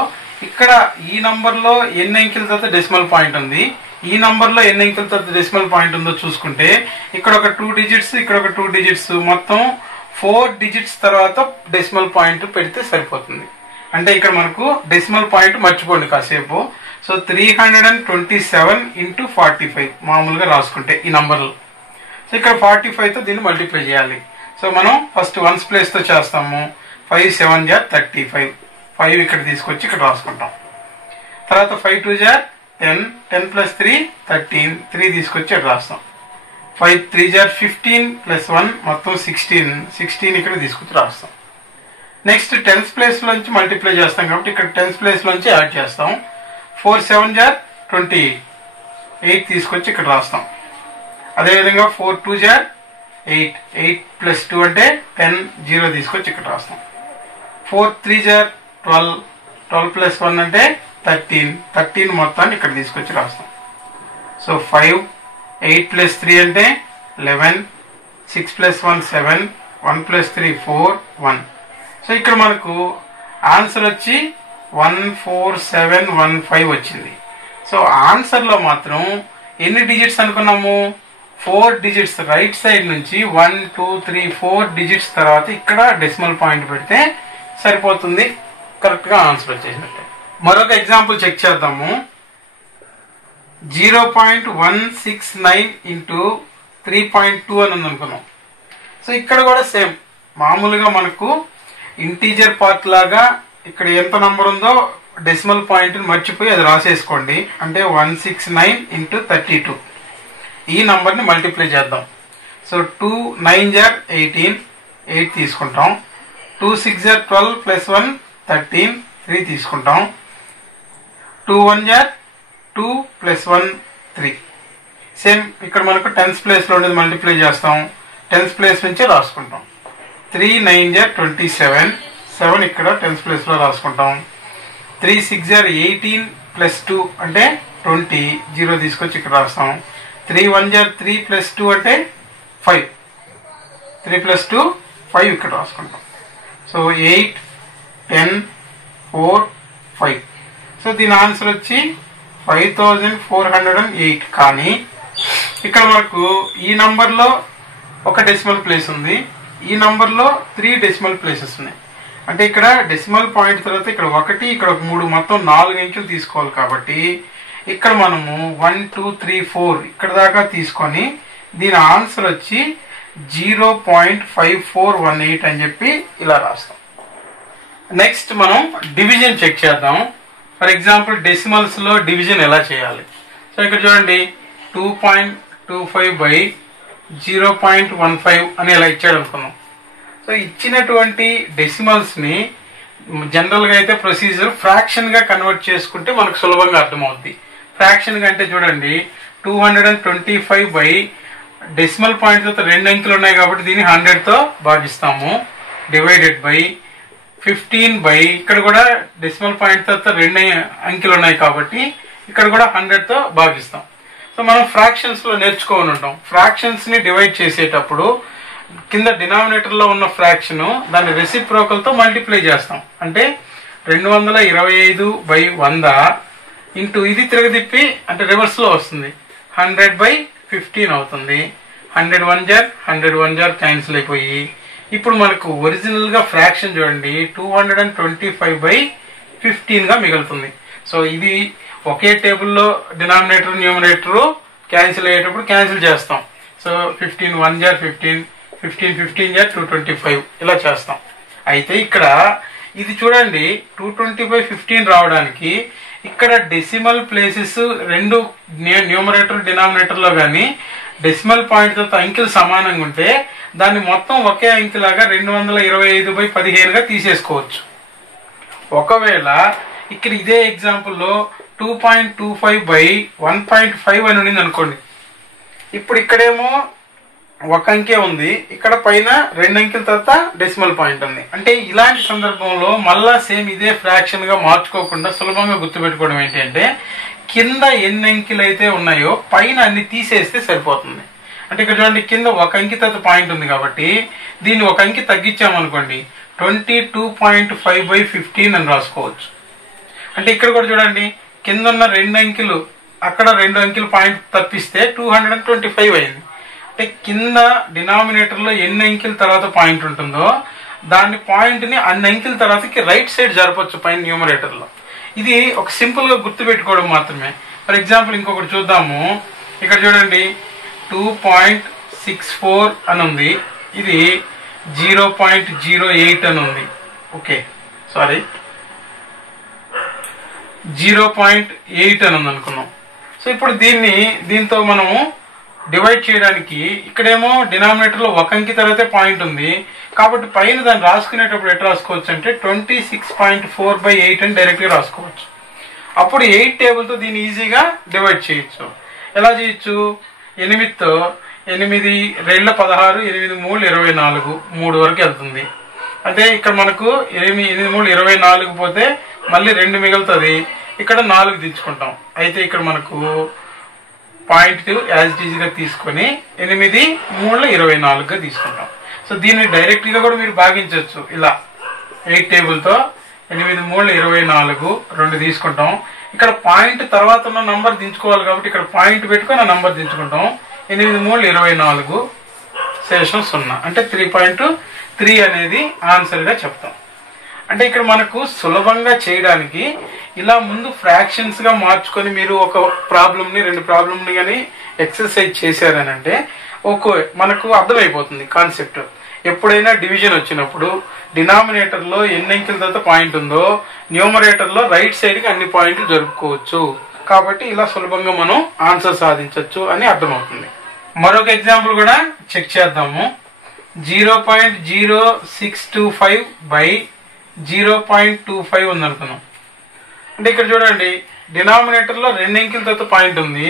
ఇక్కడ ఈ నంబర్ లో ఎన్ని అంకెల తర్వాత డెసిమల్ పాయింట్ ఉంది, ఈ నంబర్ లో ఎన్ని అంకెల తర్వాత డెసిమల్ పాయింట్ ఉందో చూసుకుంటే ఇక్కడ ఒక 2 డిజిట్స్, ఇక్కడ ఒక 2 డిజిట్స్, మొత్తం 4 డిజిట్స్ తర్వాత డెసిమల్ పాయింట్ పెడితే సరిపోతుంది. అంటే ఇక్కడ మనకు డెసిమల్ పాయింట్ మర్చిపోండి కాసేపు. సో 327 ఇంటూ 45 మామూలుగా రాసుకుంటే ఈ నంబర్లో. సో ఇక్కడ 45 తో దీన్ని మల్టిప్లై చేయాలి. సో మనం ఫస్ట్ వన్స్ ప్లేస్ తో చేస్తాము. 5 7 జా 35, 5 ఇక్కడ తీసుకొచ్చి ఇక్కడ రాసుకుంటాం. తర్వాత 5 2 జా 10, 10 ప్లస్ 3 13, 3 తీసుకొచ్చి ఇక్కడ రాస్తాం. 5 3 జా 15 ప్లస్ 1 మొత్తం 16, 16 ఇక్కడ తీసుకొచ్చి రాస్తాం. నెక్స్ట్ 10th ప్లేస్ లోంచి మల్టిప్లై చేస్తాం కాబట్టి ఇక్కడ 10th ప్లేస్ లోంచి యాడ్ చేస్తాం. 4 7 జా 28, 8 తీసుకొచ్చి ఇక్కడ రాస్తాం. అదేవిధంగా 4 2 జా 8, 8 ప్లస్ 2 అంటే 10, 0 తీసుకొచ్చి ఇక్కడ రాస్తాం. 4 3 జా 12, 12 ప్లస్ 1 అంటే 13, 13 మొత్తాన్ని ఇక్కడ తీసుకొచ్చి రాస్తాం. సో 5 8 ప్లస్ 3 అంటే 11, 6 ప్లస్ 1 7, 1 ప్లస్ 3 4 1. సో ఇక్కడ మనకు ఆన్సర్ వచ్చి 14715 వచ్చింది. సో ఆన్సర్ లో మాత్రం ఎన్ని డిజిట్స్ అనుకున్నాము? 4 డిజిట్స్ రైట్ సైడ్ నుంచి 1 2 3 4 డిజిట్స్ తర్వాత ఇక్కడ డెసిమల్ పాయింట్ పెడితే సరిపోతుంది, కరెక్ట్ గా ఆన్సర్ వచ్చేసినట్టే. మరొక ఎగ్జాంపుల్ చెక్ చేద్దాము. 0.169 ఇంటూ 3.2 అని ఉంది అనుకున్నాం. సో ఇక్కడ కూడా సేమ్ మామూలుగా మనకు ఇంటీజర్ పార్ట్ లాగా ఇక్కడ ఎంత నంబర్ ఉందో డెసిమల్ పాయింట్ మర్చిపోయి అది రాసేసుకోండి. అంటే 169 ఇంటూ 32 ఈ నంబర్ ని మల్టిప్లై చేద్దాం. సో 2 9 జా 18, 8 తీసుకుంటాం. 2 6 జా 12 ప్లస్ 1 13, 3 తీసుకుంటాం. 2 1 జా 2 ప్లస్ 1 3. సేమ్ ఇక్కడ మనకు 10th ప్లేస్ లో ఉండేది మల్టిప్లై చేస్తాం. 10th ప్లేస్ నుంచే రాసుకుంటాం. 3 9 జా 27, 7 ఇక్కడ 10th ప్లేస్ లో రాసుకుంటాం. 3 6 జా 18 ప్లస్ 2 అంటే 20, 0 తీసుకొచ్చి ఇక్కడ రాస్తాం. 3 1 జా 3 ప్లస్ 2 అంటే 5, 3 ప్లస్ 2 5 ఇక్కడ రాసుకుంటాం. సో 8 10 4 5. సో దీని ఆన్సర్ వచ్చి 5408. కానీ ఇక్కడ మనకు ఈ నంబర్ లో ఒక డెసిమల్ ప్లేస్ ఉంది, ఈ నంబర్ లో 3 డెసిమల్ ప్లేసెస్ ఉన్నాయి. అంటే ఇక్కడ డెసిమల్ పాయింట్ తర్వాత ఇక్కడ 1 ఇక్కడ 3 మొత్తం 4 అంకెలు తీసుకోవాలి. కాబట్టి ఇక్కడ మనము 1 2 3 4 ఇక్కడ దాకా తీసుకొని దీని ఆన్సర్ వచ్చి 0.5418 అని చెప్పి ఇలా రాస్తాం. నెక్స్ట్ మనం డివిజన్ చెక్ చేద్దాం. ఫర్ ఎగ్జాంపుల్ డెసిమల్స్ లో డివిజన్ ఎలా చేయాలి? సో ఇక్కడ చూడండి 2.25 బై 0.15 అని ఇలా ఇచ్చాడు అనుకున్నాం. సో ఇచ్చినటువంటి డెసిమల్స్ ని జనరల్ గా అయితే ప్రొసీజర్ ఫ్రాక్షన్ గా కన్వర్ట్ చేసుకుంటే మనకు సులభంగా అర్థమవుద్ది. ఫ్రాక్షన్ గా అంటే చూడండి 225 బై డెసిమల్ పాయింట్ తో 2 అంకెలు ఉన్నాయి కాబట్టి దీన్ని 100 తో భాగిస్తాము. డివైడెడ్ బై 15 బై ఇక్కడ కూడా డెసిమల్ పాయింట్ తో 2 అంకెలు ఉన్నాయి కాబట్టి ఇక్కడ కూడా 100 తో భాగిస్తాం. సో మనం ఫ్రాక్షన్స్ లో నేర్చుకోని ఉంటాం. ఫ్రాక్షన్స్ ని డివైడ్ చేసేటప్పుడు కింద డినామినేటర్ లో ఉన్న ఫ్రాక్షన్ దాన్ని రెసిప్రోకల్ తో మల్టిప్లై చేస్తాం. అంటే 225 బై 100 ఇంటూ ఇది తిరగదిప్పి అంటే రివర్స్ లో వస్తుంది 100 బై 15 అవుతుంది. 101 జార్ 101 జార్ క్యాన్సిల్ అయిపోయి ఇప్పుడు మనకు ఒరిజినల్ గా ఫ్రాక్షన్ చూడండి 225 బై 15 గా మిగులుతుంది. సో ఇది ఒకే టేబుల్లో డినామినేటర్ న్యూమరేటర్ క్యాన్సిల్ అయ్యేటప్పుడు క్యాన్సిల్ చేస్తాం. సో 15 1 జార్ 15, 15 15 జార్ 225 ఇలా చేస్తాం. అయితే ఇక్కడ ఇది చూడండి 225 15 రావడానికి ఇక్కడ డెసిమల్ ప్లేసెస్ రెండు న్యూమరేటర్ డినామినేటర్ లో గానీ డెసిమల్ పాయింట్ తో అంకెలు సమానంగా ఉంటే దాన్ని మొత్తం ఒకే అంకెలాగా 225/15గా తీసేసుకోవచ్చు. ఒకవేళ ఇక్కడ ఇదే ఎగ్జాంపుల్ లో 2.25/1.5 అని ఉండింది అనుకోండి. ఇప్పుడు ఇక్కడేమో ఒక అంకె ఉంది, ఇక్కడ పైన 2 అంకెల తర్వాత డెసిమల్ పాయింట్ ఉంది. అంటే ఇలాంటి సందర్భంలో మళ్ళా సేమ్ ఇదే ఫ్రాక్షన్ గా మార్చుకోకుండా సులభంగా గుర్తుపెట్టుకోవడం ఏంటి అంటే కింద ఎన్ని అంకెలు అయితే ఉన్నాయో పైన అన్ని తీసేస్తే సరిపోతుంది. అంటే ఇక్కడ చూడండి, కింద ఒక అంకె తర్వాత పాయింట్ ఉంది కాబట్టి దీన్ని ఒక అంకె తగ్గించామనుకోండి 22.5/15 అని రాసుకోవచ్చు. అంటే ఇక్కడ కూడా చూడండి, కింద ఉన్న 2 అంకెలు అక్కడ 2 అంకెలు పాయింట్ తప్పిస్తే 225 అయింది. అంటే కింద డినామినేటర్ లో ఎన్ని అంకెల తర్వాత పాయింట్ ఉంటుందో దాని పాయింట్ ని అన్ని అంకెల తర్వాతకి రైట్ సైడ్ జరపచ్చు పైన న్యూమరేటర్ లో. ఇది ఒక సింపుల్ గా గుర్తు పెట్టుకోవడం మాత్రమే. ఫర్ ఎగ్జాంపుల్ ఇంకొకటి చూద్దాము. ఇక్కడ చూడండి 2.64 అని ఉంది, ఇది 0.08 అని ఉంది. ఓకే సారీ 0.8 అని ఉంది అనుకున్నాం. సో ఇప్పుడు దీంతో మనము డివైడ్ చేయడానికి ఇక్కడేమో డినామినేటర్ లో ఒక అంకె తర్వాతే పాయింట్ ఉంది కాబట్టి పైన దాన్ని రాసుకునేటప్పుడు ఎట్లా రాసుకోవచ్చు అంటే 26.4/8 అని డైరెక్ట్ గా రాసుకోవచ్చు. అప్పుడు 8 టేబుల్ తో దీన్ని ఈజీగా డివైడ్ చేయొచ్చు. ఎలా చేయొచ్చు? 8తో 8 2 16 8 3 24 3 వరకు వెళ్తుంది. అంటే ఇక్కడ మనకు 8 3 24 పోతే మళ్ళీ 2 మిగులుతుంది, ఇక్కడ 4 తెచ్చుకుంటాం. అయితే ఇక్కడ మనకు పాయింట్ యాజ్ ఇట్ ఈజ్ గా తీసుకొని 8 3 24 గా తీసుకుంటాం. సో దీన్ని డైరెక్ట్ గా కూడా మీరు భాగించవచ్చు. ఇలా 8 టేబుల్ తో 8 3 24 2 తీసుకుంటాం. ఇక్కడ పాయింట్ తర్వాత ఉన్న నంబర్ దించుకోవాలి కాబట్టి ఇక్కడ పాయింట్ పెట్టుకొని ఆ నంబర్ దించుకుంటాం. 8 3 24 శేషం 0 అంటే 3.3 అనేది ఆన్సర్ గా చెప్తాం. అంటే ఇక్కడ మనకు సులభంగా చేయడానికి ఇలా ముందు ఫ్రాక్షన్స్ గా మార్చుకొని మీరు ఒక ప్రాబ్లమ్ ని 2 ప్రాబ్లమ్ ని కానీ ఎక్సర్సైజ్ చేశారనంటే మనకు అర్థమైపోతుంది కాన్సెప్ట్. ఎప్పుడైనా డివిజన్ వచ్చినప్పుడు డినామినేటర్ లో ఎన్ని అంకెల తర్వాత పాయింట్ ఉందో న్యూమరేటర్ లో రైట్ సైడ్ కి అన్ని పాయింట్లు జరుపుకోవచ్చు. కాబట్టి ఇలా సులభంగా మనం ఆన్సర్ సాధించవచ్చు అని అర్థమవుతుంది. మరొక ఎగ్జాంపుల్ కూడా చెక్ చేద్దాము. 0.0625/0.25 ఉంది అనుకున్నాం. అంటే ఇక్కడ చూడండి, డినామినేటర్ లో 2 అంకెల తర్వాత పాయింట్ ఉంది,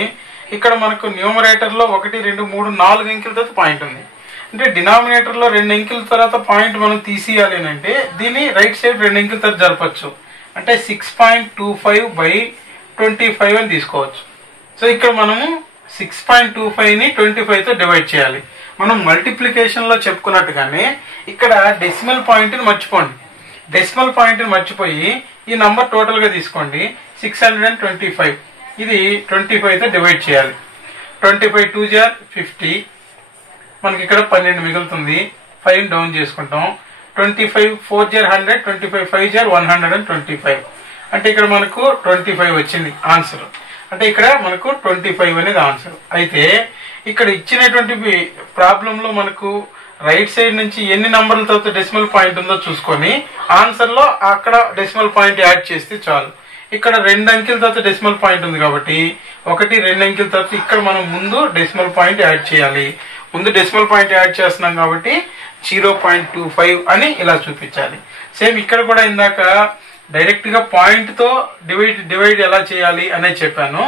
ఇక్కడ మనకు న్యూమరేటర్ లో 1 2 3 4 అంకెల తర్వాత పాయింట్ ఉంది. అంటే డినామినేటర్ లో 2 అంకెల తర్వాత పాయింట్ మనం తీసేయాలి అంటే దీన్ని రైట్ సైడ్ 2 అంకెల తర్వాత జరపచ్చు. అంటే 6.25/25 అని తీసుకోవచ్చు. సో ఇక్కడ మనము 6.25 ని 25 తో డివైడ్ చేయాలి. మనం మల్టిప్లికేషన్ లో చెప్పుకున్నట్టుగానే ఇక్కడ డెసిమల్ పాయింట్ ని మర్చిపోండి. డెసిమల్ పాయింట్ ని మర్చిపోయి ఈ నంబర్ టోటల్ గా తీసుకోండి 625. ఇది 25 తో డివైడ్ చేయాలి. 25 2 * 50, మనకి ఇక్కడ 12 మిగులుతుంది. 5 డౌన్ చేసుకుంటాం. 25 4 * 100, 25 5 * 125. అంటే ఇక్కడ మనకు 25 వచ్చింది ఆన్సర్. అంటే ఇక్కడ మనకు 25 అనేది ఆన్సర్. అయితే ఇక్కడ ఇచ్చినటువంటి ప్రాబ్లం లో మనకు రైట్ సైడ్ నుంచి ఎన్ని నంబర్లతో డెసిమల్ పాయింట్ ఉందో చూసుకొని ఆన్సర్ లో అక్కడ డెసిమల్ పాయింట్ యాడ్ చేస్తే చాలు. ఇక్కడ 2 అంకెల తర్వాత డెసిమల్ పాయింట్ ఉంది కాబట్టి 1 2 అంకెల తర్వాత ఇక్కడ మనం ముందు డెసిమల్ పాయింట్ యాడ్ చేయాలి. ముందు డెసిమల్ పాయింట్ యాడ్ చేస్తున్నాం కాబట్టి 0.25 అని ఇలా చూపించాలి. సేమ్ ఇక్కడ కూడా ఇందాక డైరెక్ట్ గా పాయింట్ తో డివైడ్ ఎలా చేయాలి అనేది చెప్పాను.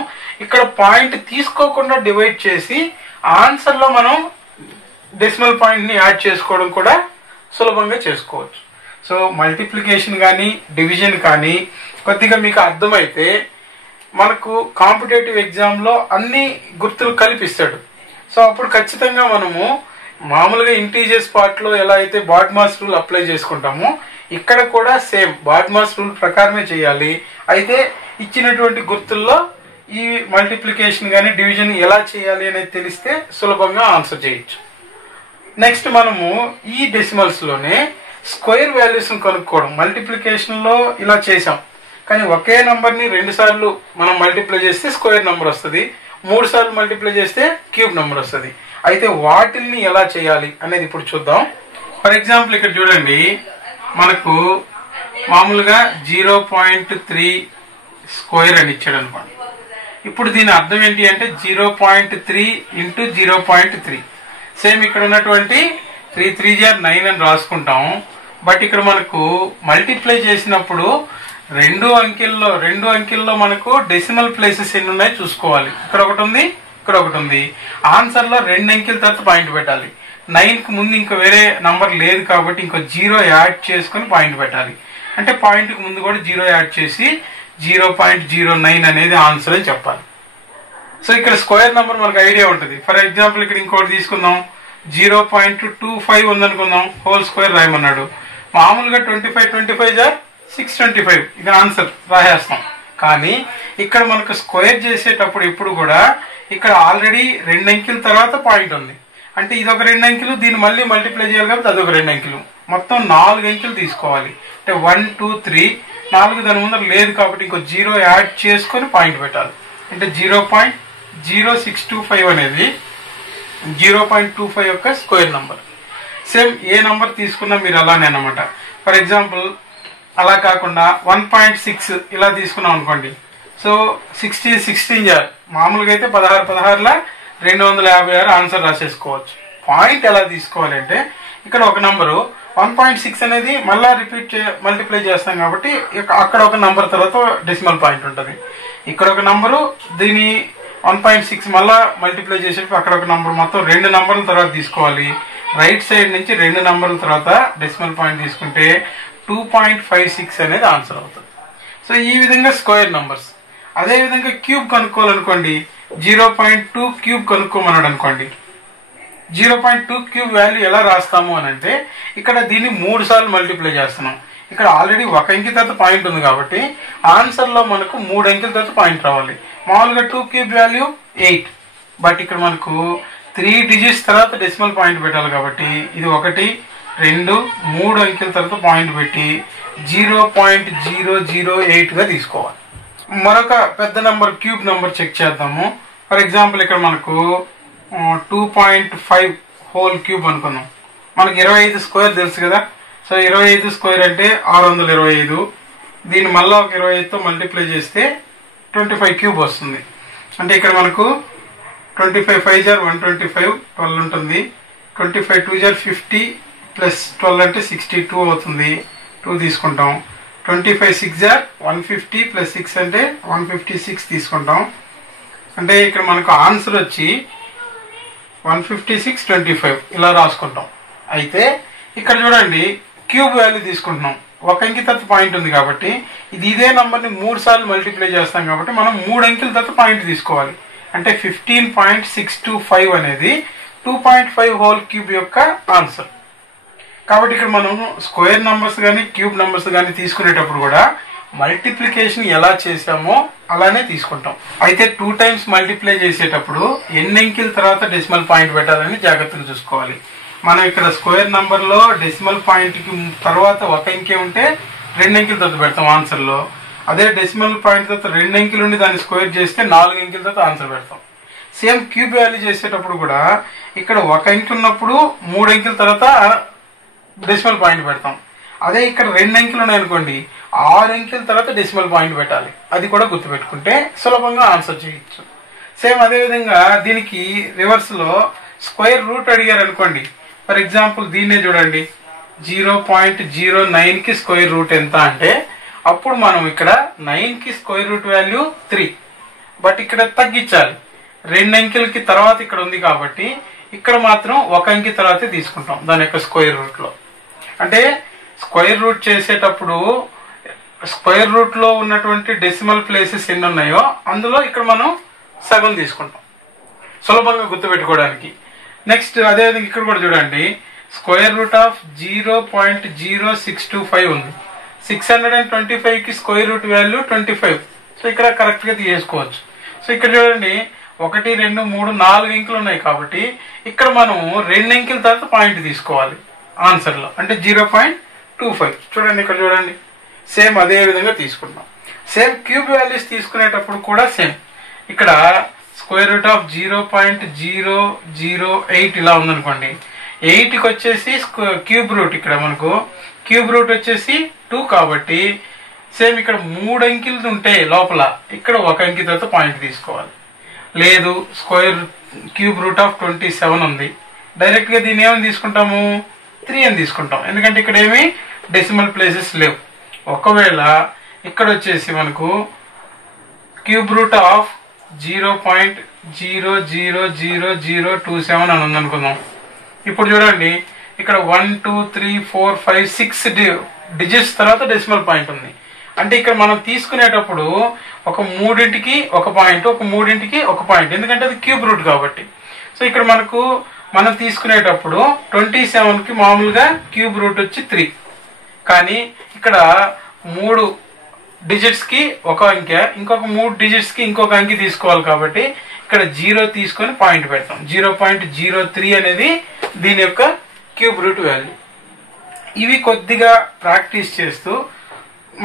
ఇక్కడ పాయింట్ తీసుకోకుండా డివైడ్ చేసి ఆన్సర్ లో మనం డెసిమల్ పాయింట్ ని యాడ్ చేసుకోవడం కూడా సులభంగా చేసుకోవచ్చు. సో మల్టిప్లికేషన్ కానీ డివిజన్ కానీ కొద్దిగా మీకు అర్థమైతే మనకు కాంపిటేటివ్ ఎగ్జామ్ లో అన్ని గుర్తులు కల్పిస్తాడు. సో అప్పుడు ఖచ్చితంగా మనము మామూలుగా ఇంటీజర్స్ పార్ట్ లో ఎలా అయితే బాడ్మాస్ రూల్ అప్లై చేసుకుంటామో ఇక్కడ కూడా సేమ్ బాడ్మాస్ రూల్ ప్రకారమే చేయాలి. అయితే ఇచ్చినటువంటి గుర్తుల్లో ఈ మల్టిప్లికేషన్ కానీ డివిజన్ ఎలా చేయాలి అనేది తెలిస్తే సులభంగా ఆన్సర్ చేయొచ్చు. నెక్స్ట్ మనము ఈ డెసిమల్స్ లోనే స్క్వేర్ వాల్యూస్ కనుక్కోవడం. మల్టిప్లికేషన్ లో ఇలా చేసాం కానీ ఒకే నంబర్ ని 2 సార్లు మనం మల్టిప్లై చేస్తే స్క్వేర్ నంబర్ వస్తుంది, 3 సార్లు మల్టిప్లై చేస్తే క్యూబ్ నంబర్ వస్తుంది. అయితే వాటిల్ని ఎలా చేయాలి అనేది ఇప్పుడు చూద్దాం. ఫర్ ఎగ్జాంపుల్ ఇక్కడ చూడండి, మనకు మామూలుగా 0.3 స్క్వేర్ అని ఇచ్చాడు అనుకోండి. ఇప్పుడు దీని అర్థం ఏంటి అంటే 0.3 ఇంటూ 0.3. సేమ్ ఇక్కడ ఉన్నటువంటి 3 3 9 అని రాసుకుంటాం. బట్ ఇక్కడ మనకు మల్టిప్లై చేసినప్పుడు రెండు అంకెల్లో మనకు డెసిమల్ ప్లేసెస్ ఎన్ని ఉన్నాయి చూసుకోవాలి. ఇక్కడ ఒకటి ఉంది, ఇక్కడ ఒకటి ఉంది. ఆన్సర్ లో 2 అంకెల తర్వాత పాయింట్ పెట్టాలి. 9 కి ముందు ఇంకా వేరే నంబర్ లేదు కాబట్టి ఇంకో 0 యాడ్ చేసుకుని పాయింట్ పెట్టాలి. అంటే పాయింట్ కి ముందు కూడా 0 యాడ్ చేసి 0.09 అనేది ఆన్సర్ అని చెప్పాలి. సో ఇక్కడ స్క్వేర్ నంబర్ మనకు ఐడియా ఉంటుంది. ఫర్ ఎగ్జాంపుల్ ఇక్కడ ఇంకోటి తీసుకుందాం, 0.25 ఉందనుకుందాం, హోల్ స్క్వేర్ రాయమన్నాడు. మామూలుగా 25 625 ఇది ఆన్సర్ రాసేస్తాం. కానీ ఇక్కడ మనకు స్క్వేర్ చేసేటప్పుడు ఎప్పుడు కూడా ఇక్కడ ఆల్రెడీ 2 అంకెల తర్వాత పాయింట్ ఉంది. అంటే ఇది ఒక 2 అంకెలు, దీన్ని మళ్ళీ మల్టిప్లై చేయాలి కాబట్టి అదొక 2 అంకెలు, మొత్తం 4 అంకెలు తీసుకోవాలి. అంటే 1 2 3 4 దాని ముందర లేదు కాబట్టి ఇంకో 0 యాడ్ చేసుకొని పాయింట్ పెట్టాలి. అంటే 0.0625 అనేది 0.25 యొక్క స్క్వేర్ నంబర్. సేమ్ ఏ నంబర్ తీసుకున్నా మీరు అలానే అన్నమాట. ఫర్ ఎగ్జాంపుల్ అలా కాకుండా 1.6 ఇలా తీసుకున్నాం అనుకోండి. సో 16 మామూలుగా అయితే 16 256 ఆన్సర్ రాసేసుకోవచ్చు. పాయింట్ ఎలా తీసుకోవాలి అంటే ఇక్కడ ఒక నంబరు 1.6 అనేది మళ్ళా మల్టిప్లై చేస్తాం కాబట్టి అక్కడ ఒక నంబర్ తర్వాత డెసిమల్ పాయింట్ ఉంటుంది. ఇక్కడ ఒక నంబరు దీని 1.6 మళ్ళా మల్టిప్లై చేసేటప్పుడు అక్కడ ఒక నంబర్, మొత్తం 2 నంబర్ల తర్వాత తీసుకోవాలి. రైట్ సైడ్ నుంచి 2 నంబర్ల తర్వాత డెసిమల్ పాయింట్ తీసుకుంటే 2.56 అనేది ఆన్సర్ అవుతుంది. సో ఈ విధంగా స్క్వేర్ నంబర్స్. అదే విధంగా క్యూబ్ కనుక్కోవాలనుకోండి, 0.2 క్యూబ్ కనుక్కోమన్నాడు అనుకోండి. 0.2 క్యూబ్ వాల్యూ ఎలా రాస్తాము అని అంటే ఇక్కడ దీన్ని 3 సార్లు మల్టిప్లై చేస్తున్నాం. ఇక్కడ ఆల్రెడీ ఒక అంకె తర్వాత పాయింట్ ఉంది కాబట్టి ఆన్సర్ లో మనకు 3 అంకెల తర్వాత పాయింట్ రావాలి. మామూలుగా 2 క్యూబ్ వాల్యూ 8, బట్ ఇక్కడ మనకు 3 డిజిట్స్ తర్వాత డెసిమల్ పాయింట్ పెట్టాలి కాబట్టి ఇది 1 2 3 అంకెల తర్వాత పాయింట్ పెట్టి 0.008 గా తీసుకోవాలి. మరొక పెద్ద నంబర్ క్యూబ్ నంబర్ చెక్ చేద్దాము. ఫర్ ఎగ్జాంపుల్ ఇక్కడ మనకు 2.5 హోల్ క్యూబ్ అనుకున్నాం. మనకు 25 స్క్వేర్ తెలుసు కదా. సో 25 స్క్వేర్ అంటే 625. దీన్ని మళ్ళా ఒక 25తో మల్టిప్లై చేస్తే 25 క్యూబ్ వస్తుంది. అంటే ఇక్కడ మనకు 25 5 125 12 ఉంటుంది. 25 2 50 ప్లస్ 12 అంటే 62 అవుతుంది. 2 తీసుకుంటాం. 25 6 150 ప్లస్ 6 అంటే 156 తీసుకుంటాం. అంటే ఇక్కడ మనకు ఆన్సర్ వచ్చి 156 25 ఇలా రాసుకుంటాం. అయితే ఇక్కడ చూడండి క్యూబ్ వాల్యూ తీసుకుంటున్నాం. ఒక అంకె తర్వాత పాయింట్ ఉంది కాబట్టి ఇదే నంబర్ని 3 సార్లు మల్టిప్లై చేస్తాం కాబట్టి మనం 3 అంకెల తర్వాత పాయింట్ తీసుకోవాలి. అంటే 15.625 అనేది 2.5 హోల్ క్యూబ్ యొక్క ఆన్సర్. కాబట్టి ఇక్కడ మనం స్క్వేర్ నంబర్స్ కానీ క్యూబ్ నంబర్స్ కానీ తీసుకునేటప్పుడు కూడా మల్టిప్లికేషన్ ఎలా చేసామో అలానే తీసుకుంటాం. అయితే 2 టైమ్స్ మల్టిప్లై చేసేటప్పుడు ఎన్ని అంకెల తర్వాత డెసిమల్ పాయింట్ పెట్టాలని జాగ్రత్తగా చూసుకోవాలి. మనం ఇక్కడ స్క్వేర్ నంబర్ లో డెసిమల్ పాయింట్ కి తర్వాత ఒక అంకె ఉంటే 2 అంకెల తర్వాత పెడతాం ఆన్సర్ లో. అదే డెసిమల్ పాయింట్ తర్వాత 2 అంకెలు ఉండి దాన్ని స్క్వేర్ చేస్తే 4 అంకెల తర్వాత ఆన్సర్ పెడతాం. సేమ్ క్యూబ్ వాల్యూ చేసేటప్పుడు కూడా ఇక్కడ ఒక అంకె ఉన్నప్పుడు 3 అంకెల తర్వాత డెసిమల్ పాయింట్ పెడతాం. అదే ఇక్కడ 2 అంకెలు ఉన్నాయనుకోండి 6 అంకెల తర్వాత డెసిమల్ పాయింట్ పెట్టాలి. అది కూడా గుర్తుపెట్టుకుంటే సులభంగా ఆన్సర్ చేయొచ్చు. సేమ్ అదే విధంగా దీనికి రివర్స్ లో స్క్వేర్ రూట్ అడిగారు అనుకోండి. ఫర్ ఎగ్జాంపుల్ దీన్నే చూడండి, 0.09 కి స్క్వేర్ రూట్ ఎంత అంటే అప్పుడు మనం ఇక్కడ 9 కి స్క్వేర్ రూట్ వాల్యూ 3, బట్ ఇక్కడ తగ్గించాలి. 2 అంకెలకి తర్వాత ఇక్కడ ఉంది కాబట్టి ఇక్కడ మాత్రం ఒక అంకె తర్వాతే తీసుకుంటాం దాని యొక్క స్క్వేర్ రూట్ లో. అంటే స్క్వేర్ రూట్ చేసేటప్పుడు స్క్వేర్ రూట్ లో ఉన్నటువంటి డెసిమల్ ప్లేసెస్ ఎన్ని ఉన్నాయో అందులో ఇక్కడ మనం సగం తీసుకుంటాం సులభంగా గుర్తుపెట్టుకోవడానికి. నెక్స్ట్ అదేవిధంగా ఇక్కడ కూడా చూడండి, స్క్వేర్ రూట్ ఆఫ్ 0.0625 ఉంది. 625 కి స్క్వేర్ రూట్ వాల్యూ 25. సో ఇక్కడ కరెక్ట్ గా తీసుకోవచ్చు. సో ఇక్కడ చూడండి 1 2 3 4 అంకెలు ఉన్నాయి కాబట్టి ఇక్కడ మనం 2 అంకెల తర్వాత పాయింట్ తీసుకోవాలి ఆన్సర్ లో. అంటే 0.25 చూడండి ఇక్కడ చూడండి. సేమ్ అదే విధంగా తీసుకుంటాం. సేమ్ క్యూబ్ వాల్యూస్ తీసుకునేటప్పుడు కూడా సేమ్ ఇక్కడ స్క్వేర్ రూట్ ఆఫ్ 0.008 ఇలా ఉందనుకోండి. 8కి వచ్చేసి క్యూబ్ రూట్ ఇక్కడ మనకు క్యూబ్ రూట్ వచ్చేసి 2 కాబట్టి సేమ్ ఇక్కడ 3 అంకెలు ఉంటే లోపల ఇక్కడ 1 అంకె తర్వాత పాయింట్ తీసుకోవాలి. లేదు స్క్వేర్ క్యూబ్ రూట్ ఆఫ్ 27 ఉంది, డైరెక్ట్ గా దీన్ని ఏమని తీసుకుంటాము 3 అని తీసుకుంటాం, ఎందుకంటే ఇక్కడ ఏమి డెసిమల్ ప్లేసెస్ లేవు. ఒకవేళ ఇక్కడ వచ్చేసి మనకు క్యూబ్ రూట్ ఆఫ్ 0.00027 అని ఉందనుకుందాం. ఇప్పుడు చూడండి ఇక్కడ 1 2 3 4 5 6 డిజిట్స్ తర్వాత డెసిమల్ పాయింట్ ఉంది. అంటే ఇక్కడ మనం తీసుకునేటప్పుడు ఒక 3ంటికి 1 పాయింట్, ఒక 3ంటికి 1 పాయింట్, ఎందుకంటే అది క్యూబ్ రూట్ కాబట్టి. సో ఇక్కడ మనం తీసుకునేటప్పుడు 27కి మామూలుగా క్యూబ్ రూట్ వచ్చి 3, కానీ ఇక్కడ 3 డిజిట్స్ కి 1 అంకె, ఇంకొక 3 డిజిట్స్ కి ఇంకొక అంకె తీసుకోవాలి కాబట్టి ఇక్కడ 0 తీసుకొని పాయింట్ పెడతాం. 0.03 అనేది దీని యొక్క క్యూబ్ రూట్ వాల్యూ. ఇవి కొద్దిగా ప్రాక్టీస్ చేస్తూ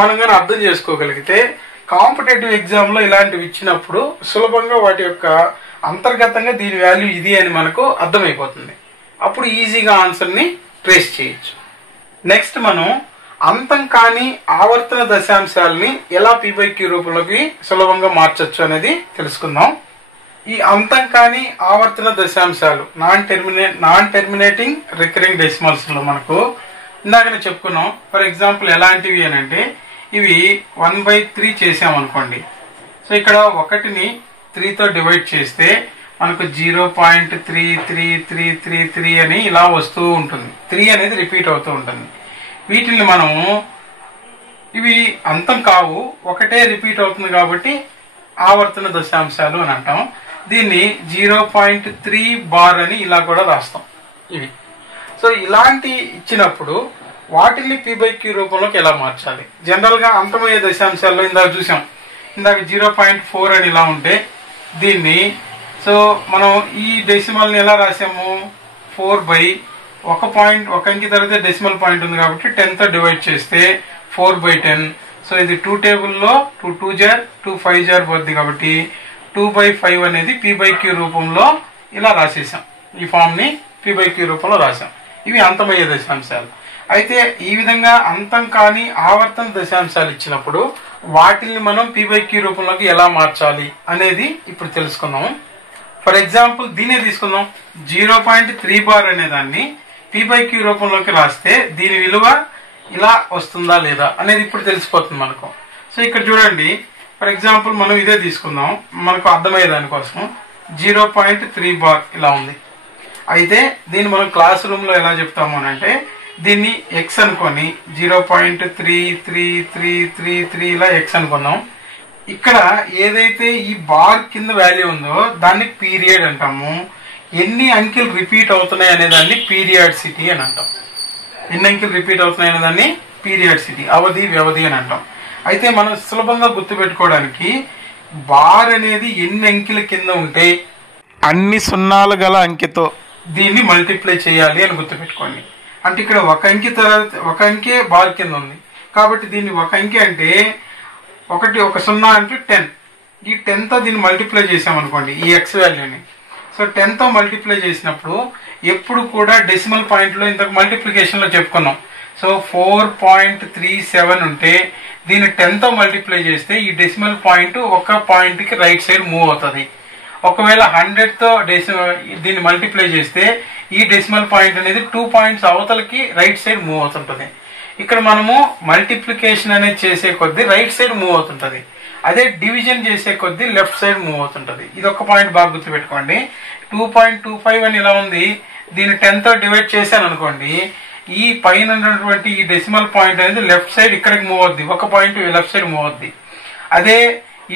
మనం కానీ అర్థం చేసుకోగలిగితే కాంపిటేటివ్ ఎగ్జామ్ లో ఇలాంటివి ఇచ్చినప్పుడు సులభంగా వాటి యొక్క అంతర్గతంగా దీని వాల్యూ ఇది అని మనకు అర్థమైపోతుంది. అప్పుడు ఈజీగా ఆన్సర్ ని ట్రేస్ చేయొచ్చు. నెక్స్ట్ మనం అంతం కాని ఆవర్తన దశాంశాలని ఎలా p/q రూపంలోకి సులభంగా మార్చొచ్చు అనేది తెలుసుకుందాం. ఈ అంతం కాని ఆవర్తన దశాంశాలు నాన్ టెర్మినేటింగ్ రికరింగ్ డెసిమల్స్ లో మనకు ఇందాకనే చెప్పుకున్నాం. ఫర్ ఎగ్జాంపుల్ ఎలాంటివి అని అంటే ఇవి 1/3 చేసామనుకోండి. సో ఇక్కడ 1ని 3తో డివైడ్ చేస్తే మనకు 0.3333 అని ఇలా వస్తూ ఉంటుంది. 3 అనేది రిపీట్ అవుతూ ఉంటుంది. వీటిని మనము ఇవి అంతం కావు, ఒకటే రిపీట్ అవుతుంది కాబట్టి ఆవర్తన దశాంశాలు అని అంటాం. దీన్ని 0.3 బార్ అని ఇలా కూడా రాస్తాం ఇవి. సో ఇలాంటి ఇచ్చినప్పుడు వాటిని p/q రూపంలోకి ఎలా మార్చాలి? జనరల్ గా అంతమయ్యే దశాంశాల్లో ఇందాక చూసాం, ఇందాక 0.4 అని ఇలా ఉంటే దీన్ని సో మనం ఈ డెసిమల్ ని ఎలా రాసాము 4/1 అంకె తర్వాత డెసిమల్ పాయింట్ ఉంది కాబట్టి 10తో డివైడ్ చేస్తే 4/10. సో ఇది 2 టేబుల్లో 2 2 జార్ 2 5 జార్ పోద్ది కాబట్టి 2/5 అనేది p/q రూపంలో ఇలా రాసేసాం. ఈ ఫామ్ ని p/q రూపంలో రాసాం. ఇవి అంతమయ్యే దశాంశాలు. అయితే ఈ విధంగా అంతం కాని ఆవర్తన దశాంశాలు ఇచ్చినప్పుడు వాటిని మనం p/q రూపంలోకి ఎలా మార్చాలి అనేది ఇప్పుడు తెలుసుకుందాం. ఫర్ ఎగ్జాంపుల్ దీనే తీసుకుందాం. 0.3 బార్ అనే దాన్ని p/q రూపంలోకి రాస్తే దీని విలువ ఇలా వస్తుందా లేదా అనేది ఇప్పుడు తెలిసిపోతుంది మనకు. సో ఇక్కడ చూడండి, ఫర్ ఎగ్జాంపుల్ మనం ఇదే తీసుకుందాం మనకు అర్థమయ్యే దానికోసం. 0.3 బార్ ఇలా ఉంది. అయితే దీన్ని మనం క్లాస్ రూమ్ లో ఎలా చెప్తాము అని అంటే దీన్ని x అనుకొని 0.3333 ఇలా x అనుకుందాం. ఇక్కడ ఏదైతే ఈ బార్ కింద వాల్యూ ఉందో దాన్ని పీరియడ్ అంటాము. ఎన్ని అంకెలు రిపీట్ అవుతున్నాయి అనే దాన్ని పీరియాడిసిటీ అని అంటాం. ఎన్ని అంకెలు రిపీట్ అవుతున్నాయి అనే దాన్ని పీరియాడిసిటీ, అవధి వ్యవధి అని అంటాం. అయితే మనం సులభంగా గుర్తుపెట్టుకోవడానికి బార్ అనేది ఎన్ని అంకెల కింద ఉంటే అన్ని సున్నాలు గల అంకెతో దీన్ని మల్టిప్లై చేయాలి అని గుర్తుపెట్టుకోండి. అంటే ఇక్కడ 1 అంకె తర్వాత 1 అంకె బార్ కింద ఉంది కాబట్టి దీన్ని 1 అంకె అంటే 1 0 అంటే 10. ఈ 10తో దీన్ని మల్టిప్లై చేసామనుకోండి ఈ ఎక్స్ వాల్యూని. సో 10తో మల్టిప్లై చేసినప్పుడు ఎప్పుడు కూడా డెసిమల్ పాయింట్ లో ఇంతకు మల్టిప్లికేషన్ లో చెప్పుకున్నాం. సో 4.37 ఉంటే దీన్ని 10తో మల్టిప్లై చేస్తే ఈ డెసిమల్ పాయింట్ ఒక పాయింట్ కి రైట్ సైడ్ మూవ్ అవుతుంది. ఒకవేళ 100తో దీన్ని మల్టిప్లై చేస్తే ఈ డెసిమల్ పాయింట్ అనేది 2 పాయింట్స్ అవతలకి రైట్ సైడ్ మూవ్ అవుతుంటది. ఇక్కడ మనము మల్టిప్లికేషన్ అనేది చేసే కొద్దీ రైట్ సైడ్ మూవ్ అవుతుంటది, అదే డివిజన్ చేసే కొద్దీ లెఫ్ట్ సైడ్ మూవ్ అవుతుంటది. ఇది ఒక పాయింట్ బాగా గుర్తుపెట్టుకోండి. 2.25 అని ఇలా ఉంది, దీన్ని 10తో డివైడ్ చేశాను అనుకోండి, ఈ పైన ఉన్నటువంటి ఈ డెసిమల్ పాయింట్ అనేది లెఫ్ట్ సైడ్ ఇక్కడికి మూవ్ అవుద్ది, ఒక పాయింట్ లెఫ్ట్ సైడ్ మూవ్ అవుద్ది. అదే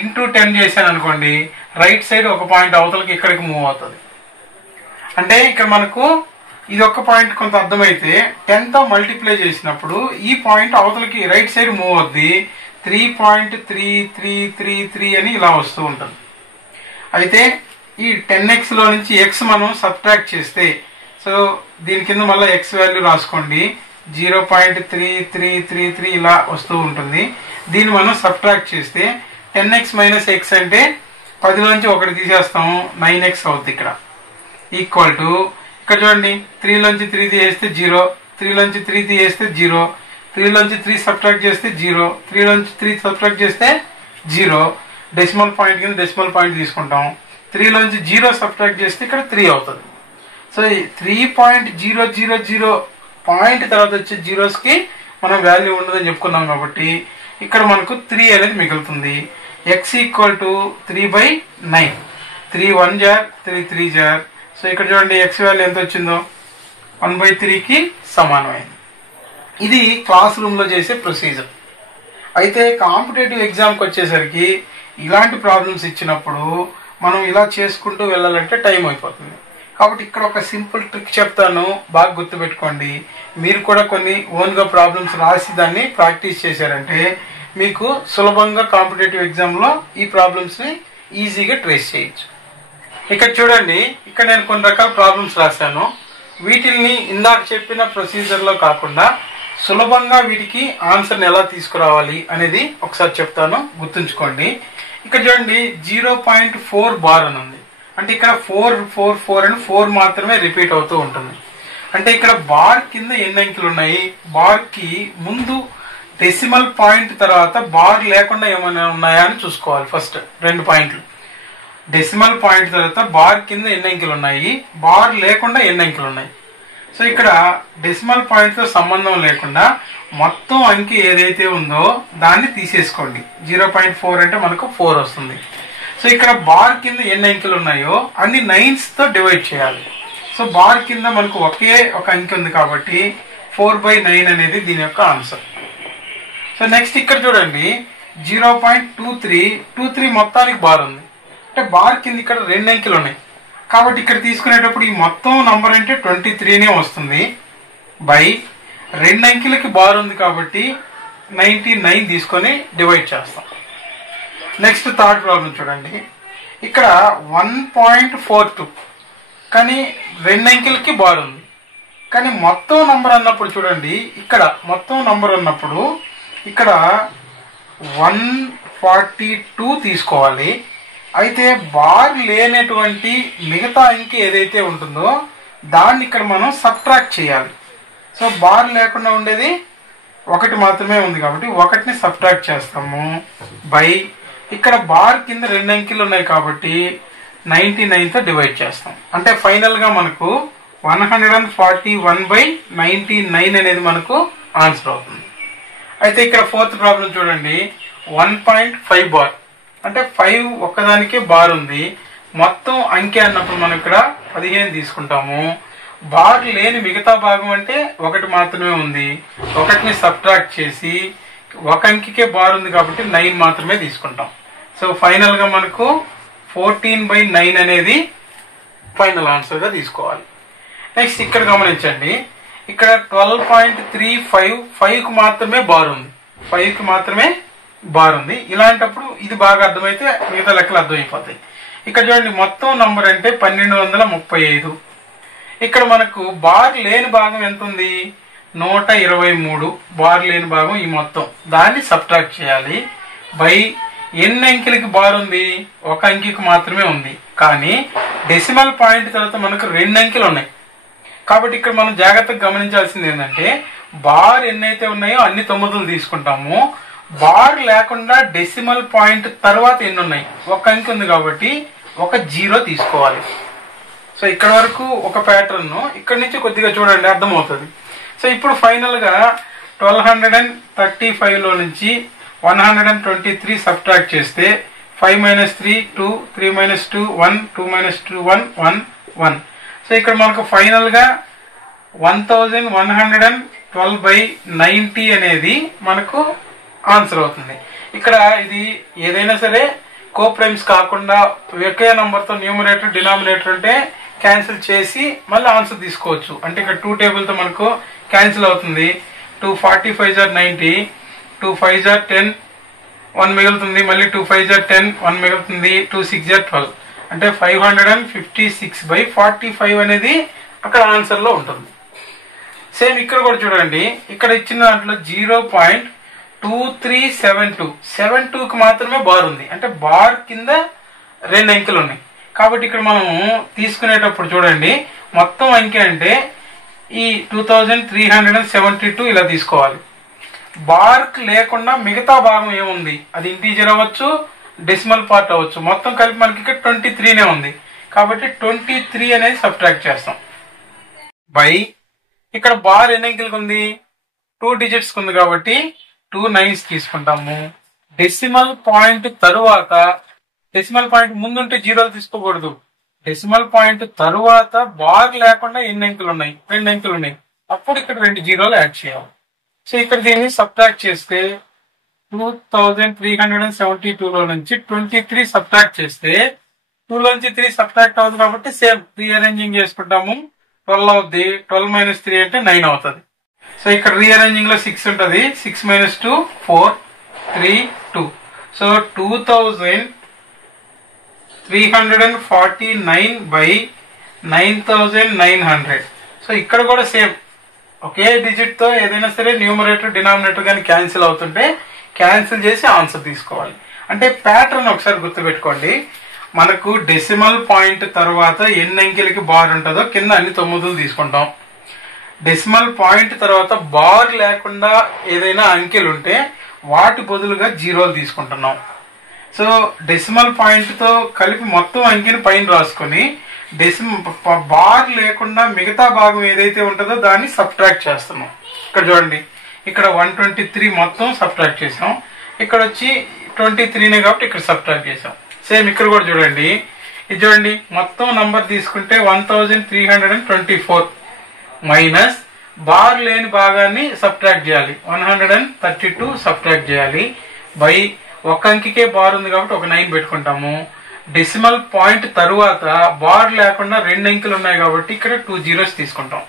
ఇంటూ 10 చేశాను అనుకోండి, రైట్ సైడ్ ఒక పాయింట్ అవతలకి ఇక్కడికి మూవ్ అవుతుంది. అంటే ఇక్కడ మనకు ఇది ఒక పాయింట్ కొంత అర్థమైతే 10తో మల్టిప్లై చేసినప్పుడు ఈ పాయింట్ అవతలకి రైట్ సైడ్ మూవ్ అవుద్ది, 3.3333 అని ఇలా వస్తూ ఉంటుంది. అయితే ఈ 10x లో నుంచి x మనం సబ్ట్రాక్ట్ చేస్తే, సో దీని కింద మళ్ళీ x వాల్యూ రాసుకోండి, 0.3333 ఇలా వస్తూ ఉంటుంది. దీన్ని మనం సబ్ట్రాక్ట్ చేస్తే 10x మైనస్ x అంటే 10లోంచి 1 తీసేస్తాము, 9x అవుతుంది. ఇక్కడ ఈక్వల్ టు ఇక్కడ చూడండి 3లోంచి 3 తీసేస్తే 0, 3లోంచి 3 తీసేస్తే 0, 3 లోంచి 3 సబ్ట్రాక్ట్ చేస్తే 0, 3 లోంచి 3 సబ్ట్రాక్ట్ చేస్తే 0, డెసిమల్ పాయింట్ కింద డెసిమల్ పాయింట్ తీసుకుంటాం. 3 లోంచి 0 సబ్ట్రాక్ట్ చేస్తే ఇక్కడ 3 అవుతుంది. సో 3.000 పాయింట్ తర్వాత వచ్చే జీరోస్ కి మనం వాల్యూ ఉండదని చెప్పుకున్నాం కాబట్టి ఇక్కడ మనకు 3 అనేది మిగులుతుంది. x equal to 3/9. 3 1 జార్ 3 3 జార్. సో ఇక్కడ చూడండి x వాల్యూ ఎంత వచ్చిందో 1/3కి సమానమైంది. ఇది క్లాస్ రూమ్ లో చేసే ప్రొసీజర్. అయితే కాంపిటేటివ్ ఎగ్జామ్కి వచ్చేసరికి ఇలాంటి ప్రాబ్లమ్స్ ఇచ్చినప్పుడు మనం ఇలా చేసుకుంటూ వెళ్ళాలంటే టైం అయిపోతుంది. కాబట్టి ఇక్కడ ఒక సింపుల్ ట్రిక్ చెప్తాను, బాగా గుర్తుపెట్టుకోండి. మీరు కూడా కొన్ని ఓన్గా ప్రాబ్లమ్స్ రాసి దాన్ని ప్రాక్టీస్ చేశారంటే మీకు సులభంగా కాంపిటేటివ్ ఎగ్జామ్లో ఈ ప్రాబ్లమ్స్ని ఈజీగా ట్రేస్ చేయొచ్చు. ఇక్కడ చూడండి, ఇక్కడ నేను కొన్ని రకాల ప్రాబ్లమ్స్ రాశాను. వీటిల్ని ఇందాక చెప్పిన ప్రొసీజర్లో కాకుండా సులభంగా వీటికి ఆన్సర్ని ఎలా తీసుకురావాలి అనేది ఒకసారి చెప్తాను, గుర్తుంచుకోండి. ఇక్కడ చూడండి 0.4 బార్ అని ఉంది. అంటే ఇక్కడ 4 4 4 అని 4 మాత్రమే రిపీట్ అవుతూ ఉంటుంది. అంటే ఇక్కడ బార్ కింద ఎన్ని అంకెలు ఉన్నాయి, బార్ కి ముందు డెసిమల్ పాయింట్ తర్వాత బార్ లేకుండా ఏమైనా ఉన్నాయా అని చూసుకోవాలి. ఫస్ట్ 2 పాయింట్లు, డెసిమల్ పాయింట్ తర్వాత బార్ కింద ఎన్ని అంకెలు ఉన్నాయి, బార్ లేకుండా ఎన్ని అంకెలు ఉన్నాయి. సో ఇక్కడ డెసిమల్ పాయింట్ తో సంబంధం లేకుండా మొత్తం అంకె ఏదైతే ఉందో దాన్ని తీసేసుకోండి. 0.4 అంటే మనకు 4 వస్తుంది. సో ఇక్కడ బార్ కింద ఎన్ని అంకెలు ఉన్నాయో అన్ని 9s తో డివైడ్ చేయాలి. సో బార్ కింద మనకు ఒకే ఒక అంకె ఉంది కాబట్టి 4/9 అనేది దీని యొక్క ఆన్సర్. సో నెక్స్ట్ ఇక్కడ చూడండి 0.23 మొత్తానికి బార్ ఉంది. అంటే బార్ కింద ఇక్కడ 2 అంకెలు ఉన్నాయి కాబట్టి ఇక్కడ తీసుకునేటప్పుడు ఈ మొత్తం నంబర్ అంటే 23నే వస్తుంది. బై 2 అంకెలకి బార్ ఉంది కాబట్టి 99 తీసుకొని డివైడ్ చేస్తాం. నెక్స్ట్ థర్డ్ ప్రాబ్లం చూడండి, ఇక్కడ 1.42 కానీ 2 అంకెలకి బార్ ఉంది. కానీ మొత్తం నంబర్ అన్నప్పుడు చూడండి, ఇక్కడ మొత్తం నంబర్ అన్నప్పుడు ఇక్కడ 142 తీసుకోవాలి. అయితే బార్ లేనటువంటి మిగతా అంకె ఏదైతే ఉంటుందో దాన్ని ఇక్కడ మనం సబ్ట్రాక్ట్ చేయాలి. సో బార్ లేకుండా ఉండేది 1 మాత్రమే ఉంది కాబట్టి 1ని సబ్ట్రాక్ట్ చేస్తాము. బై ఇక్కడ బార్ కింద 2 అంకెలు ఉన్నాయి కాబట్టి 99 తో డివైడ్ చేస్తాం. అంటే ఫైనల్ గా మనకు 141/99 అనేది మనకు ఆన్సర్ అవుతుంది. అయితే ఇక్కడ ఫోర్త్ ప్రాబ్లం చూడండి 1.5 బార్. అంటే 5 ఒక్కదానికే బార్ ఉంది. మొత్తం అంకె అన్నప్పుడు మనం ఇక్కడ 15 తీసుకుంటాము. బార్ లేని మిగతా భాగం అంటే 1 మాత్రమే ఉంది. 1ని సబ్ట్రాక్ట్ చేసి 1 అంకెకే బార్ ఉంది కాబట్టి 9 మాత్రమే తీసుకుంటాం. సో ఫైనల్ గా మనకు 14/9 అనేది ఫైనల్ ఆన్సర్ గా తీసుకోవాలి. నెక్స్ట్ ఇక్కడ గమనించండి, ఇక్కడ 12.35 5 కు మాత్రమే బార్ ఉంది. 5 కి మాత్రమే బార్ ఉంది. ఇలాంటప్పుడు ఇది బాగా అర్థమైతే మిగతా లెక్కలు అర్థమైపోతాయి. ఇక్కడ చూడండి మొత్తం నంబర్ అంటే 1235. ఇక్కడ మనకు బార్ లేని భాగం ఎంత ఉంది, 123. బార్ లేని భాగం ఈ మొత్తం, దాన్ని సబ్ట్రాక్ట్ చేయాలి. బై ఎన్ని అంకెలకి బార్ ఉంది, 1 అంకెకి మాత్రమే ఉంది. కానీ డెసిమల్ పాయింట్ తర్వాత మనకు 2 అంకెలు ఉన్నాయి కాబట్టి ఇక్కడ మనం జాగ్రత్తగా గమనించాల్సింది ఏంటంటే బార్ ఎన్నైతే ఉన్నాయో అన్ని 9లు తీసుకుంటాము. బార్ లేకుండా డెసిమల్ పాయింట్ తర్వాత ఎన్ని ఉన్నాయి, 1 అంకె ఉంది కాబట్టి 1 0 తీసుకోవాలి. సో ఇక్కడ వరకు ఒక ప్యాటర్న్, ఇక్కడ నుంచి కొద్దిగా చూడండి అర్థమవుతుంది. సో ఇప్పుడు ఫైనల్ గా 1235 లో నుంచి 123 సబ్ట్రాక్ట్ చేస్తే 5 - 3 2, 3 - 2 1, 2 - 2 1 1 1. సో ఇక్కడ మనకు ఫైనల్ గా 1112/90 అనేది మనకు ఆన్సర్ అవుతుంది. ఇక్కడ ఇది ఏదైనా సరే కోప్రైమ్స్ కాకుండా ఒకే నంబర్ తో న్యూమరేటర్ డినామినేటర్ అంటే క్యాన్సిల్ చేసి మళ్ళీ ఆన్సర్ తీసుకోవచ్చు. అంటే ఇక్కడ 2 టేబుల్ తో మనకు క్యాన్సిల్ అవుతుంది. 2 45 are 90, 2 5 are 10, 1 మిగులుతుంది. మళ్ళీ 2 5 are 10, 1 మిగులుతుంది. 2 6 are 12. అంటే 556/45 అనేది అక్కడ ఆన్సర్ లో ఉంటుంది. సేమ్ ఇక్కడ కూడా చూడండి, ఇక్కడ ఇచ్చిన దాంట్లో 0.2372 కి మాత్రమే బార్ ఉంది. అంటే బార్ కింద 2 అంకెలు ఉన్నాయి కాబట్టి ఇక్కడ మనం తీసుకునేటప్పుడు చూడండి మొత్తం అంకె అంటే ఈ 2372 ఇలా తీసుకోవాలి. బార్క్ లేకుండా మిగతా భాగం ఏముంది, అది ఇంటీజర్ అవ్వచ్చు, డెసిమల్ పార్ట్ అవ్వచ్చు, మొత్తం కలిపి మనకి ఇక్కడ 23నే ఉంది కాబట్టి 23 అనేది సబ్ట్రాక్ట్ చేస్తాం. బై ఇక్కడ బార్ ఎన్ని అంకెలకు ఉంది, 2 digits ఉంది కాబట్టి 2 9s తీసుకుంటాము. డెసిమల్ పాయింట్ తరువాత, డెసిమల్ పాయింట్ ముందుంటే జీరోలు తీసుకోకూడదు, డెసిమల్ పాయింట్ తరువాత బార్ లేకుండా ఎన్ని అంకెలు ఉన్నాయి, 2 అంకెలు ఉన్నాయి, అప్పుడు ఇక్కడ 2 జీరోలు యాడ్ చేయాలి. సో ఇక్కడ దీన్ని సబ్ట్రాక్ట్ చేస్తే 2372 లో నుంచి 23 సబ్ట్రాక్ట్ చేస్తే 2 లోంచి 3 సబ్ట్రాక్ట్ అవుతుంది కాబట్టి సేమ్ రీఅరేంజింగ్ చేసుకుంటాము. 12 అవుద్ది, 12 - 3 అంటే 9 అవుతుంది. సో ఇక్కడ రీఅరేంజింగ్ లో 6 ఉంటుంది, 6 - 2 4 3 2. సో 2349/9900. సో ఇక్కడ కూడా సేమ్ ఒకే డిజిట్ తో ఏదైనా సరే న్యూమరేటర్ డినామినేటర్ కానీ క్యాన్సిల్ అవుతుంటే క్యాన్సిల్ చేసి ఆన్సర్ తీసుకోవాలి. అంటే ప్యాటర్న్ ఒకసారి గుర్తుపెట్టుకోండి. మనకు డెసిమల్ పాయింట్ తర్వాత ఎన్ని అంకెలకి బార్ ఉంటుందో కింద అన్ని 9లు తీసుకుంటాం. డెసిమల్ పాయింట్ తర్వాత బార్ లేకుండా ఏదైనా అంకెలు ఉంటే వాటి బదులుగా జీరోలు తీసుకుంటున్నాం. సో డెసిమల్ పాయింట్ తో కలిపి మొత్తం అంకెని పైన రాసుకొని బార్ లేకుండా మిగతా భాగం ఏదైతే ఉంటుందో దాన్ని సబ్ట్రాక్ట్ చేస్తున్నాం. ఇక్కడ చూడండి, ఇక్కడ 123 మొత్తం సబ్ట్రాక్ట్ చేసాం, ఇక్కడ వచ్చి 23నే కాబట్టి ఇక్కడ సబ్ట్రాక్ట్ చేసాం. సేమ్ ఇక్కడ కూడా చూడండి, ఇది చూడండి మొత్తం నంబర్ తీసుకుంటే 1324 మైనస్ బార్ లేని భాగాన్ని సబ్ట్రాక్ట్ చేయాలి, 132 సబ్ట్రాక్ట్ చేయాలి బై ఒక అంకెకే బార్ ఉంది కాబట్టి ఒక 9 పెట్టుకుంటాము. డెసిమల్ పాయింట్ తరువాత బార్ లేకుండా 2 అంకెలు ఉన్నాయి కాబట్టి ఇక్కడ 2 zeros తీసుకుంటాం.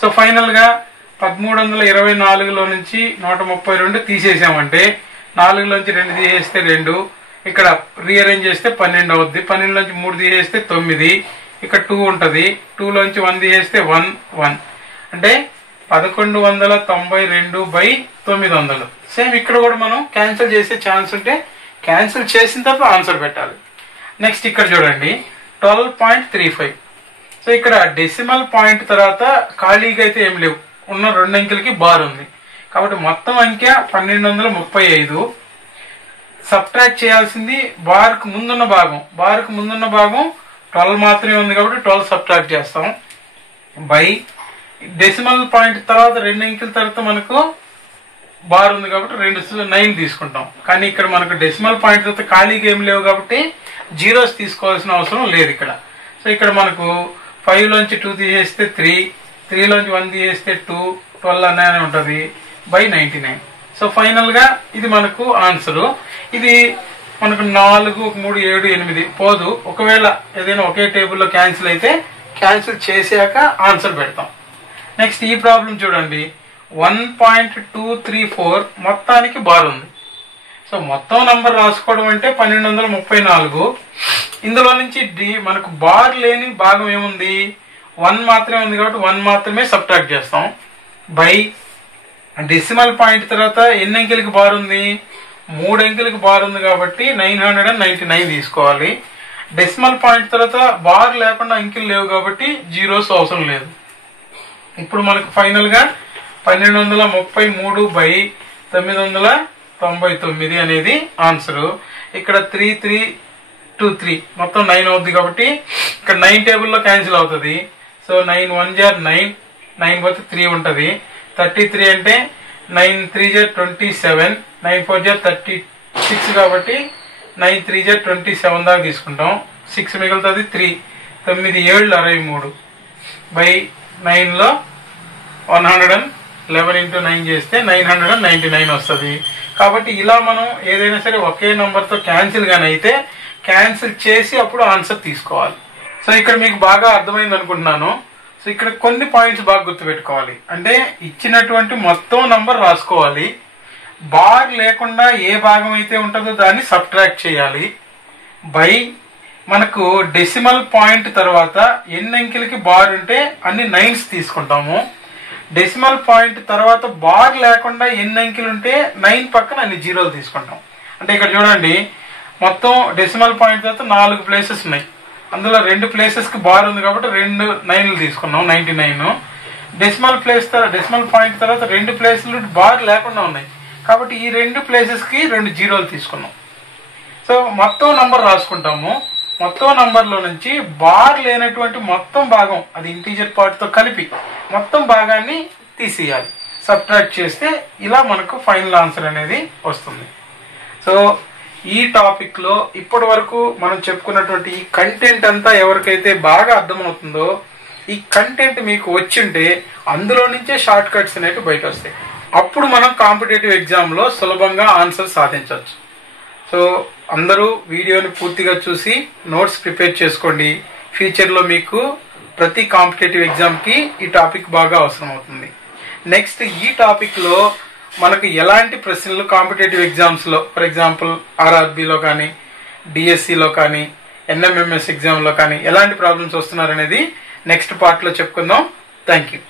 సో ఫైనల్ గా 1324లో నుంచి 132 తీసేసామంటే 4లోంచి 2 తీసేస్తే 2, ఇక్కడ రీఅరేంజ్ చేస్తే 12 అవుద్ది, 12లోంచి 3 తీసేస్తే 9, ఇక్కడ 2 ఉంటది, 2లోంచి 1 తీసేస్తే 1 అంటే 1192/900. సేమ్ ఇక్కడ కూడా మనం క్యాన్సిల్ చేసే ఛాన్స్ ఉంటే క్యాన్సిల్ చేసిన తర్వాత ఆన్సర్ పెట్టాలి. నెక్స్ట్ ఇక్కడ చూడండి 12.35. సో ఇక్కడ డెసిమల్ పాయింట్ తర్వాత ఖాళీగా అయితే ఏం లేవు, ఉన్న 2 అంకెలకి బార్ ఉంది కాబట్టి మొత్తం అంకె 1235. సబ్ట్రాక్ట్ చేయాల్సింది బార్ కు ముందున్న భాగం, 12 మాత్రమే ఉంది కాబట్టి 12 సబ్ట్రాక్ట్ చేస్తాం బై డెసిమల్ పాయింట్ తర్వాత 2 అంకెల తర్వాత మనకు బార్ ఉంది కాబట్టి 9 తీసుకుంటాం. కానీ ఇక్కడ మనకు డెసిమల్ పాయింట్ తర్వాత ఖాళీగా ఏం లేవు కాబట్టి జీరోస్ తీసుకోవాల్సిన అవసరం లేదు ఇక్కడ. సో ఇక్కడ మనకు 5లోంచి 2 తీసేస్తే 3, 3లోంచి 1 తీసేస్తే 2, 12 అనే ఉంటది బై 99. సో ఫైనల్ గా ఇది మనకు ఆన్సర్. ఇది మనకు 4 3 7 8 పోదు. ఒకవేళ ఏదైనా ఒకే టేబుల్లో క్యాన్సిల్ అయితే క్యాన్సిల్ చేసాక ఆన్సర్ పెడతాం. నెక్స్ట్ ఈ ప్రాబ్లం చూడండి, 1.234 మొత్తానికి బార్ ఉంది. సో మొత్తం నంబర్ రాసుకోవడం అంటే 1234. ఇందులో నుంచి మనకు బార్ లేని భాగం ఏముంది, 1 మాత్రమే ఉంది కాబట్టి 1 మాత్రమే సబ్ట్రాక్ట్ చేస్తాం బై డెసిమల్ పాయింట్ తర్వాత ఎన్ని అంకెలకి బార్ ఉంది, 3 అంకెలకి బార్ ఉంది కాబట్టి 999 తీసుకోవాలి. డెసిమల్ పాయింట్ తర్వాత బార్ లేకుండా అంకెలు లేవు కాబట్టి జీరోస్ అవసరం లేదు. ఇప్పుడు మనకు ఫైనల్ గా 1233/999 అనేది ఆన్సర్. ఇక్కడ 3323 మొత్తం 9 అవుతుంది కాబట్టి ఇక్కడ 9 టేబుల్లో క్యాన్సిల్ అవుతుంది. సో 9 1 9, 9 పోతే 3 ఉంటది, 33 అంటే 9 3 27, 9 4 36 కాబట్టి 9 3 27 దాకా తీసుకుంటాం. 6 మిగులుతుంది 3, 9 7 63 బై 9 లో 111 into 9 చేస్తే 999 వస్తుంది. కాబట్టి ఇలా మనం ఏదైనా సరే ఒకే నంబర్ తో క్యాన్సిల్ గాని అయితే క్యాన్సిల్ చేసి అప్పుడు ఆన్సర్ తీసుకోవాలి. సో ఇక్కడ మీకు బాగా అర్థమైంది అనుకుంటున్నాను. సో ఇక్కడ కొన్ని పాయింట్స్ బాగా గుర్తుపెట్టుకోవాలి. అంటే ఇచ్చినటువంటి మొత్తం నంబర్ రాసుకోవాలి, బార్ లేకుండా ఏ భాగం అయితే ఉంటుందో దాన్ని సబ్ట్రాక్ట్ చేయాలి బై మనకు డెసిమల్ పాయింట్ తర్వాత ఎన్ని అంకెలకి బార్ ఉంటే అన్ని 9s తీసుకుంటాము. డెసిమల్ పాయింట్ తర్వాత బార్ లేకుండా ఎన్ని అంకెలు ఉంటే 9 పక్కన అన్ని జీరోలు తీసుకుంటాం. అంటే ఇక్కడ చూడండి మొత్తం డెసిమల్ పాయింట్ తర్వాత 4 ప్లేసెస్ ఉన్నాయి, అందులో 2 ప్లేసెస్ కి బార్ ఉంది కాబట్టి 2 9లు తీసుకున్నాం 99. డెసిమల్ పాయింట్ తర్వాత 2 ప్లేసులు బార్ లేకుండా ఉన్నాయి కాబట్టి ఈ 2 ప్లేసెస్ కి 2 జీరోలు తీసుకున్నాం. సో మొత్తం నంబర్ రాసుకుంటాము. మొత్తం నంబర్లో నుంచి బార్ లేనటువంటి మొత్తం భాగం అది ఇంటీజర్ పార్ట్ తో కలిపి మొత్తం భాగాన్ని తీసేయాలి. సబ్ట్రాక్ట్ చేస్తే ఇలా మనకు ఫైనల్ ఆన్సర్ అనేది వస్తుంది. సో ఈ టాపిక్ లో ఇప్పటి వరకు మనం చెప్పుకున్నటువంటి ఈ కంటెంట్ అంతా ఎవరికైతే బాగా అర్థమవుతుందో, ఈ కంటెంట్ మీకు వచ్చింటే అందులో నుంచే షార్ట్ కట్స్ అనేవి బయట వస్తాయి. అప్పుడు మనం కాంపిటేటివ్ ఎగ్జామ్ లో సులభంగా ఆన్సర్ సాధించవచ్చు. సో అందరూ వీడియోని పూర్తిగా చూసి నోట్స్ ప్రిపేర్ చేసుకోండి. ఫ్యూచర్ లో మీకు ప్రతి కాంపిటేటివ్ ఎగ్జామ్ కి ఈ టాపిక్ బాగా అవసరం అవుతుంది. నెక్స్ట్ ఈ టాపిక్ లో మనకు ఎలాంటి ప్రశ్నలు కాంపిటేటివ్ ఎగ్జామ్స్ లో, ఫర్ ఎగ్జాంపుల్ ఆర్ఆర్బిలో కానీ, డిఎస్సిలో కానీ, ఎన్ఎంఎంఎస్ ఎగ్జామ్ లో కానీ ఎలాంటి ప్రాబ్లమ్స్ వస్తున్నారనేది నెక్స్ట్ పార్ట్ లో చెప్పుకుందాం. Thank you.